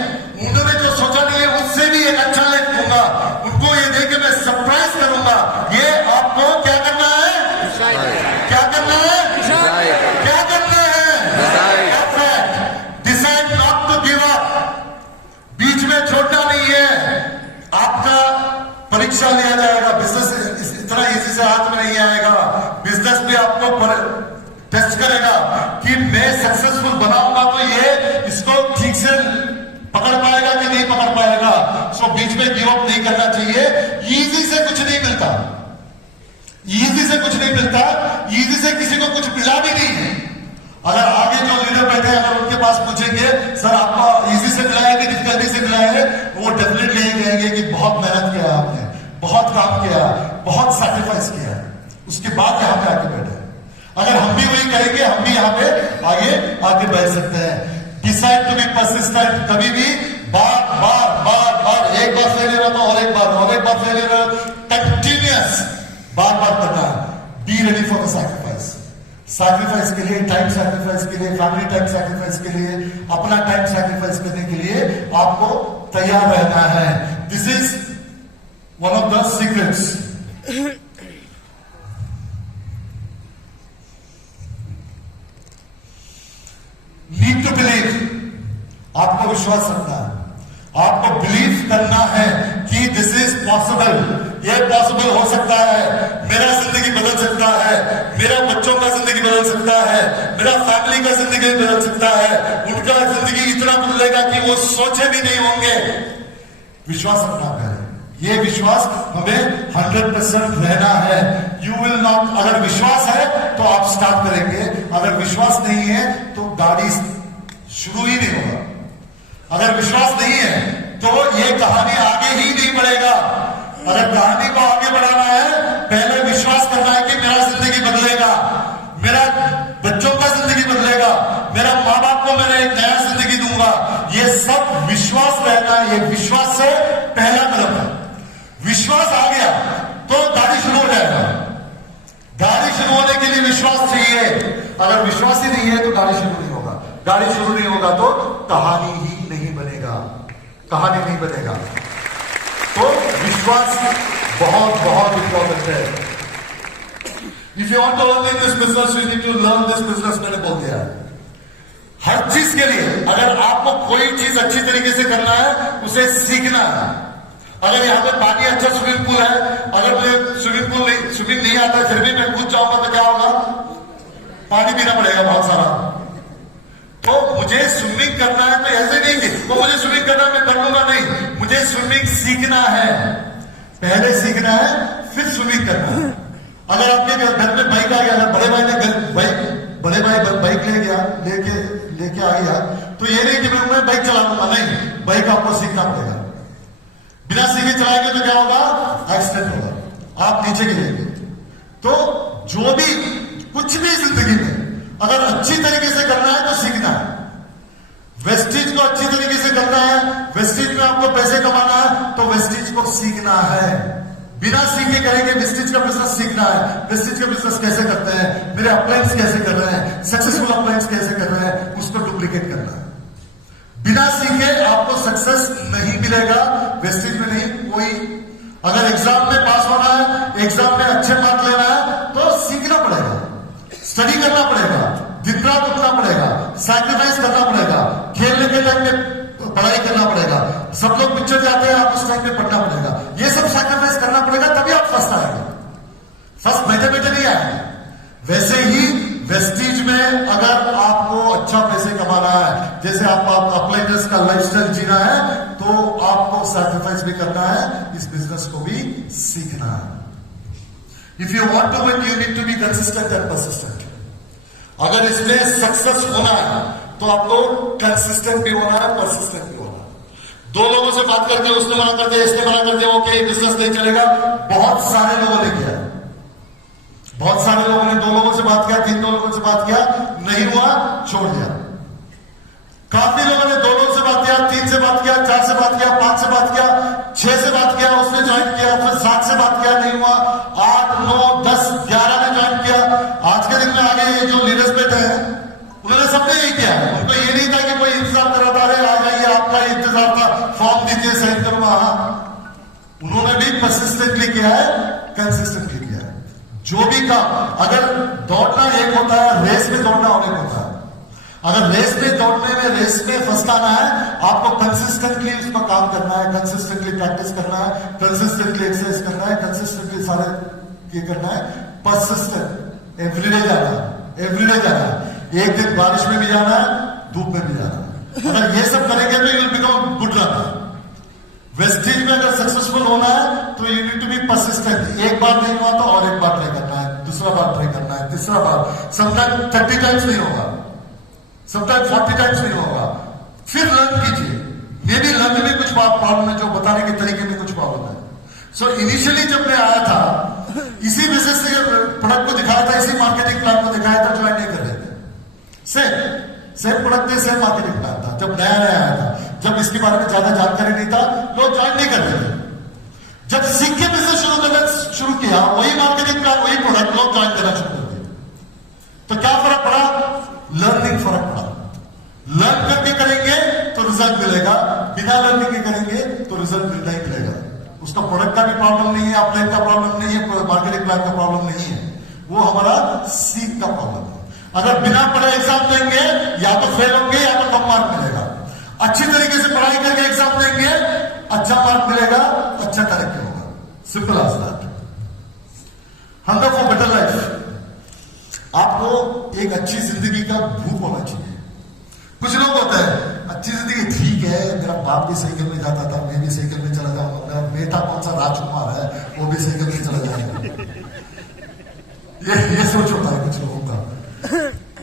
उन्होंने जो सोचा नहीं है, उससे भी एक अच्छा लाइफ दूंगा। उनको ये दे के मैं सरप्राइज करूंगा। ये आपको क्या करना है? क्या करना है? क्या करना है? Decide not to give up. बीच में छोड़ना नहीं है। आपका परीक्षा लिया जाएगा। बिजनेस इतना इजी से हाथ में नहीं आएगा। बिजनेस भी आपको टेस्ट करेगा कि मैं सक्सेसफुल बनाऊंगा तो ये इसको ठीक से पकड़ पाएगा कि नहीं पकड़ पाएगा। सो बीच में गिव अप नहीं करना चाहिए। इजी से कुछ नहीं मिलता, इजी से कुछ नहीं मिलता, इजी से किसी को कुछ मिला भी नहीं है। अगर आगे जो लीडर बैठे हैं, अगर उनके पास पूछेंगे सर आपको इजी से मिला है कि डिफिकल्टी से मिला है, वो डेफिनेटली यही कहेंगे कि बहुत मेहनत किया आपने, बहुत काम किया, बहुत सैक्रिफाइस किया, उसके बाद यहां पे आके बैठे। अगर हम भी वही करेंगे, हम भी यहां पे आगे बढ़ सकते हैं। Decide to be persistent. कभी भी बार बार बार बार, एक बार फेलियर होता और एक बार फेलियर, कंटिन्यूअस बार बार करना है। Be ready for the sacrifice. Sacrifice के लिए, टाइम सैक्रिफाइस के लिए, फैमिली टाइम सैक्रिफाइस के लिए, अपना टाइम सैक्रिफाइस करने के लिए आपको तैयार रहना है। This is one of the secrets. Need to believe. आपको विश्वास रखना है, आपको बिलीव करना है कि दिस इज पॉसिबल। ये पॉसिबल हो सकता है, मेरा जिंदगी बदल सकता है, मेरा बच्चों का जिंदगी बदल सकता है, मेरा फैमिली का जिंदगी बदल सकता है, उनका जिंदगी इतना बदलेगा कि वो सोचे भी नहीं होंगे। विश्वास रखना है, ये विश्वास हमें 100% रहना है। यू विल नॉट, अगर विश्वास है तो आप स्टार्ट करेंगे, अगर विश्वास नहीं है तो गाड़ी शुरू ही नहीं होगा। अगर विश्वास नहीं है तो ये कहानी आगे ही नहीं बढ़ेगा। अगर कहानी को आगे बढ़ाना है, पहले विश्वास करना है कि मेरा जिंदगी बदलेगा, मेरा बच्चों का जिंदगी बदलेगा, मेरा माँ बाप को मैंने एक नया जिंदगी दूंगा। ये सब विश्वास रहना है, ये विश्वास से पहला कदम है। विश्वास आ गया तो गाड़ी शुरू हो जाएगा। गाड़ी शुरू होने के लिए विश्वास चाहिए। अगर विश्वास ही नहीं है तो गाड़ी शुरू नहीं होगा। गाड़ी शुरू नहीं होगा तो कहानी ही नहीं बनेगा, कहानी नहीं बनेगा। तो विश्वास बहुत बहुत इंपॉर्टेंट है। If you want to earn this business, you need to learn this business. मैंने बोल दिया हर चीज के लिए, अगर आपको कोई चीज अच्छी तरीके से करना है, उसे सीखना है। अगर यहाँ पे पानी अच्छा स्विमिंग पूल है, अगर मुझे स्विमिंग नहीं आता फिर भी मैं कूद जाऊंगा तो क्या होगा? पानी पीना पड़ेगा बहुत सारा। तो मुझे स्विमिंग करना है तो ऐसे नहीं कि वो मुझे स्विमिंग करना है मैं कर लूंगा, नहीं, मुझे स्विमिंग सीखना है। पहले सीखना है फिर स्विमिंग करना है। अगर आपके घर में बाइक आ गया, अगर बड़े भाई बाइक ले गया, लेके आ गया, तो ये नहीं कि मैं बाइक चला लूंगा, नहीं, बाइक आपको सीखना पड़ेगा। बिना सीखे चलाएंगे तो क्या होगा? एक्सीडेंट होगा, आप नीचे गिरेंगे। तो जो भी कुछ भी जिंदगी में अगर अच्छी तरीके से करना है तो सीखना है। वेस्टेज को अच्छी तरीके से करना है, वेस्टेज में आपको पैसे कमाना है तो वेस्टेज को सीखना है। बिना सीखे करेंगे, वेस्टेज का बिजनेस सीखना है। वेस्टेज का बिजनेस कैसे करते हैं, मेरे अपलाइंस कैसे कर रहे हैं, सक्सेसफुल अपलाइंस कैसे कर रहे हैं, उसको डुप्लीकेट करना है। बिना सीखे आपको सक्सेस नहीं मिलेगा, वेस्टेज में नहीं। कोई अगर एग्जाम में पास होना है, एग्जाम में अच्छे मार्क लेना है तो सीखना पड़ेगा, स्टडी करना पड़ेगा, दिन रात उठना पड़ेगा, सैक्रिफाइस करना पड़ेगा, खेलने के टाइम में पढ़ाई करना पड़ेगा। सब लोग पिक्चर जाते हैं, आप उस टाइम में पढ़ना पड़ेगा। ये सब सैक्रिफाइस करना पड़ेगा, तभी आप फर्स्ट आएंगे। फर्स्ट बैठे बैठे नहीं आएंगे। वैसे ही वेस्टेज में अगर आपको अच्छा पैसे कमाना है, जैसे आप अपलाइंस का लाइफस्टाइल जीना है, तो आपको सैक्रिफाइस भी करना है, इस बिजनेस को भी सीखना है। If you want to win, you need to be consistent and persistent. अगर इसमें सक्सेस होना है तो आपको कंसिस्टेंट भी होना है, परसिस्टेंट भी होना है। दो लोगों से बात करके उसने मना कर दिया, इसने मना कर दिया, ओके बिजनेस नहीं चलेगा। बहुत सारे लोगों ने किया, बहुत सारे लोगों ने 2 लोगों से बात किया, 3 लोगों से बात किया, नहीं हुआ, छोड़ दिया। काफी लोगों ने 2 लोगों से बात किया, 3 से बात किया, 4 से बात किया, 5 से बात किया, 6 से बात किया, उसने ज्वाइन किया, फिर 7 से बात किया, नहीं हुआ, 8, 9, 10, 11 ने ज्वाइन किया। आज के दिन में आगे ये जो लीडर्स बैठे हैं, उन्होंने सबने यही किया। उनको ये नहीं था कि कोई इंतजार कर रहा था, अरे आ जाइए, आपका इंतजार था, फॉर्म दीजिए, साइन करूंगा। उन्होंने भी परसिस्टेंटली किया है, कंसिस्टेंटली किया है। जो भी काम, अगर दौड़ना एक होता है, रेस में दौड़ना और एक होता है। अगर रेस में दौड़ने में, रेस में फर्स्ट आना है, आपको कंसिस्टेंटली उस पर काम करना है, कंसिस्टेंटली प्रैक्टिस करना है, कंसिस्टेंटली एक्सरसाइज करना है, कंसिस्टेंटली सारे ये करना है। परसिस्टेंट, एवरीडे जाना है, एवरीडे जाना है। एक दिन बारिश में भी जाना है, धूप में भी जाना है। अगर ये सब करेंगे तो you will become good runner. Wastage में अगर सक्सेसफुल होना है तो you need to be persistent. एक बार नहीं हुआ तो और एक बार ट्राई करना है, दूसरा बार ट्राई करना है, तीसरा बार, समटाइम 30 टाइम्स नहीं होगा, समटाइम 40 टाइम्स नहीं होगा। फिर लर्न कीजिए। मे भी लर्न में कुछ प्रॉब्लम है, जो बताने के तरीके में कुछ प्रॉब्लम है। सो इनिशियली जब मैं आया था, इसी बिजनेस से प्रोडक्ट को दिखाया था, इसी मार्केटिंग प्लान को दिखाया था, ज्वाइन नहीं कर रहे थे। सेम प्रोडक्ट थे, सेम मार्केटिंग प्लान था। जब नया आया था, जब इसके बारे में ज्यादा जानकारी नहीं था, लोग ज्वाइन नहीं कर रहे थे। जब सीख के बिजनेस शुरू किया, वही मार्केटिंग प्लान, वही प्रोडक्ट, लोग ज्वाइन करना शुरू कर दिए। तो क्या फर्क पड़ा? लर्निंग फर्क पड़ा। लर्न करके करेंगे तो रिजल्ट मिलेगा, बिना लर्निंग के करेंगे तो रिजल्ट नहीं मिलेगा। उसका प्रोडक्ट का भी प्रॉब्लम नहीं है, अपलाइन का प्रॉब्लम नहीं है, मार्केटिंग प्लान का प्रॉब्लम नहीं है, वो हमारा सीख का प्रॉब्लम है। अगर बिना पढ़े एग्जाम देंगे, या तो फेल होंगे या तो कम मार्क मिलेगा। अच्छी तरीके से पढ़ाई करके एग्जाम देंगे, अच्छा मार्क मिलेगा, अच्छा तरक्की होगा। Simple as that. Hunger for better life, आपको एक अच्छी जिंदगी का भूख होना चाहिए। कुछ लोग होते हैं अच्छी जिंदगी ठीक है, मेरा बाप भी साइकिल में जाता था, मैं भी साइकिल में चला जाऊंगा, मेरा बेटा कौन सा राजकुमार है वो भी साइकिल में चला जाएगा। ये सोच होता है कुछ लोगों का।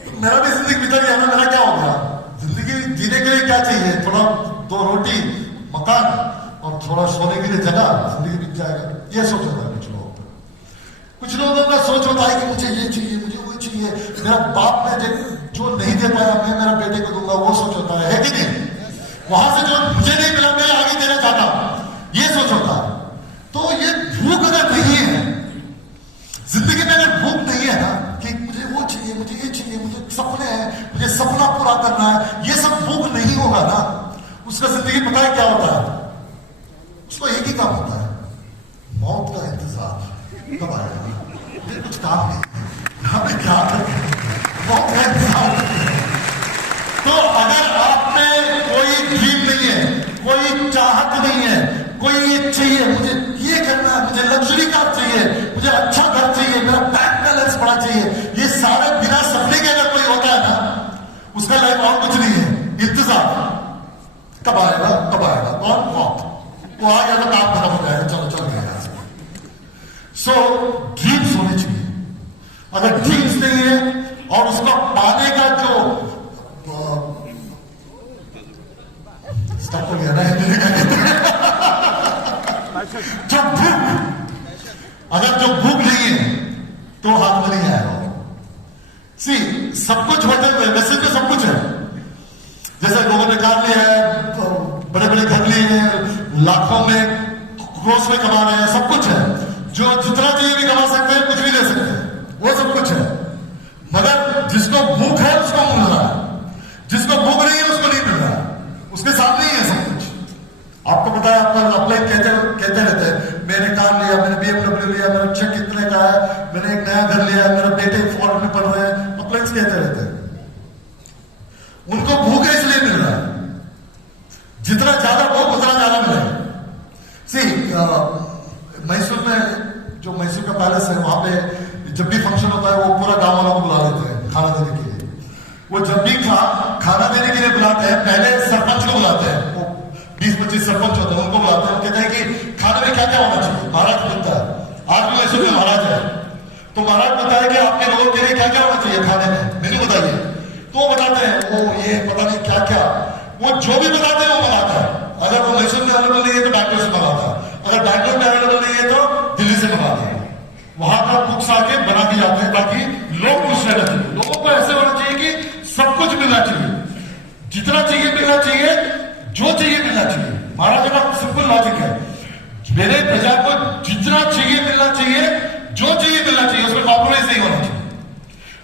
तो मेरा भी जिंदगी बीता गया ना, मेरा क्या हो गया? जिंदगी जीने के लिए क्या चाहिए? थोड़ा दो रोटी, मकान और थोड़ा सोने के लिए जगह, जिंदगी बीत जाएगा। ये सोच होता है कुछ लोगों का। कुछ लोगों का सोच होता है कि मुझे ये चाहिए, मुझे वो चाहिए, मेरा बाप ने जो नहीं दे पाया मैं मेरा बेटे को दूंगा, वो सोच होता है कि नहीं? वहां से जो मुझे नहीं मिला मैं आगे देना चाहता हूं, ये सोच होता है। तो ये भूख अगर नहीं है जिंदगी में, अगर भूख नहीं है ना कि मुझे वो चाहिए, मुझे ये चाहिए, मुझे सपने हैं, मुझे सपना पूरा करना है, ये सब भूख नहीं होगा ना, उसका जिंदगी पता है क्या होता है? उसको एक ही काम होता है, मौत का इंतजार कब आएगा। मुझे कुछ काम नहीं, यहां पे क्या मौत का इंतजार। तो अगर आप में कोई ड्रीम नहीं है, कोई चाहत नहीं है, कोई ये चाहिए, मुझे ये करना है, मुझे लग्जरी कार चाहिए, मुझे अच्छा घर चाहिए, मेरा बैंक बैलेंस बड़ा चाहिए, ये सारे बिना सपने के अगर कोई होता है ना, उसका लाइफ और कुछ नहीं है, इंतजार। कब आएगा, कब आएगा? कौन? मौत। वो आ गया तो काम खत्म हो जाएगा, चलो चल गया। सो ड्रीम्स होने चाहिए। अगर ड्रीम्स नहीं है और उसको पाने का जो स्टॉप हो गया ना, जो भूख, अगर जो भूख नहीं है तो हाथ में नहीं आएगा। सी सब कुछ होते हुए वैसे तो सब कुछ है, जैसे लोगों ने कार लिया है, तो बड़े बड़े घर लिए हैं, लाखों में क्रोस में कमा रहे हैं, सब कुछ है, जो जितना चाहिए भी कमा सकते हैं, कुछ भी ले सकते हैं, वो सब कुछ है। मगर जिसको भूख है उसको मिल रहा है, जिसको भूख नहीं है उसको नहीं मिल रहा है, उसके सामने ही है सब कुछ। आपको पता है, आप अप्लाई कहते रहते हैं, मैंने कार लिया, मैंने BMW लिया, मेरा चेक इतने का है, मैंने एक नया घर लिया, मेरे बेटे फॉरेन में पढ़ रहे हैं, अप्लाई कहते रहते हैं। उनको भूख है इसलिए मिल रहा है, जितना ज्यादा भूख उतना ज्यादा मिले। सी मैसूर में जो मैसूर का पैलेस है, वहां पे जब भी फंक्शन होता है वो पूरा गांव वालों को बुला लेते हैं खाना देने के लिए। वो जब भी खाना देने के लिए बुलाते हैं, पहले सरपंच को बुलाते हैं, वो 20-25 सरपंच होते हैं, उनको बुलाते हैं, कहते हैं कि खाने में क्या क्या होना चाहिए। महाराज बनता है, आज भी मैसूर में महाराज है, तो महाराज बताया कि आपके लोगों के लिए क्या क्या होना चाहिए खाने में, मेन्यू बताइए। तो वो बताते हैं, वो ये पता नहीं क्या क्या, वो जो भी बताते हैं वो बनाता है। अगर वो मैसूर में अवेलेबल नहीं है तो बैंगलोर से मंगाता है, अगर बैंगलोर में अवेलेबल नहीं है तो दिल्ली से मंगाते हैं। वहां का कुक्स आके बना के जाते हैं ताकि लोग खुश रहना चाहिए। लोगों को ऐसे होना चाहिए कि सब कुछ मिलना चाहिए, जितना चाहिए मिलना चाहिए, जो चाहिए मिलना चाहिए। महाराज का सिंपल लॉजिक है, मेरे प्रजा को जितना चाहिए मिलना चाहिए, जो चाहिए मिलना चाहिए, उसमें कॉम्प्रोमाइज नहीं होना चाहिए।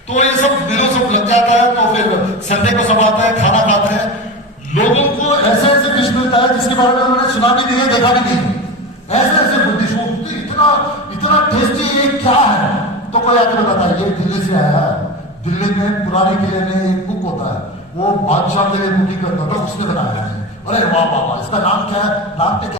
तो ये सब दिनों सब लग जाता है, तो फिर संडे को सब आता है, खाना खाते हैं, लोगों को ऐसे ऐसे डिश मिलता है जिसके बारे में उन्होंने सुना भी नहीं है, देखा भी नहीं, ऐसे ऐसे डिश, इतना इतना टेस्टी, ये क्या है? तो कोई आके बताता है ये दिल्ली से आया है, दिल्ली में पुराने किले में एक बुक होता है, वो बादशाह के लिए बुकिंग करता था, उसने बनाया है। अरे वाह वाह वाह, इसका नाम क्या है? नाम पे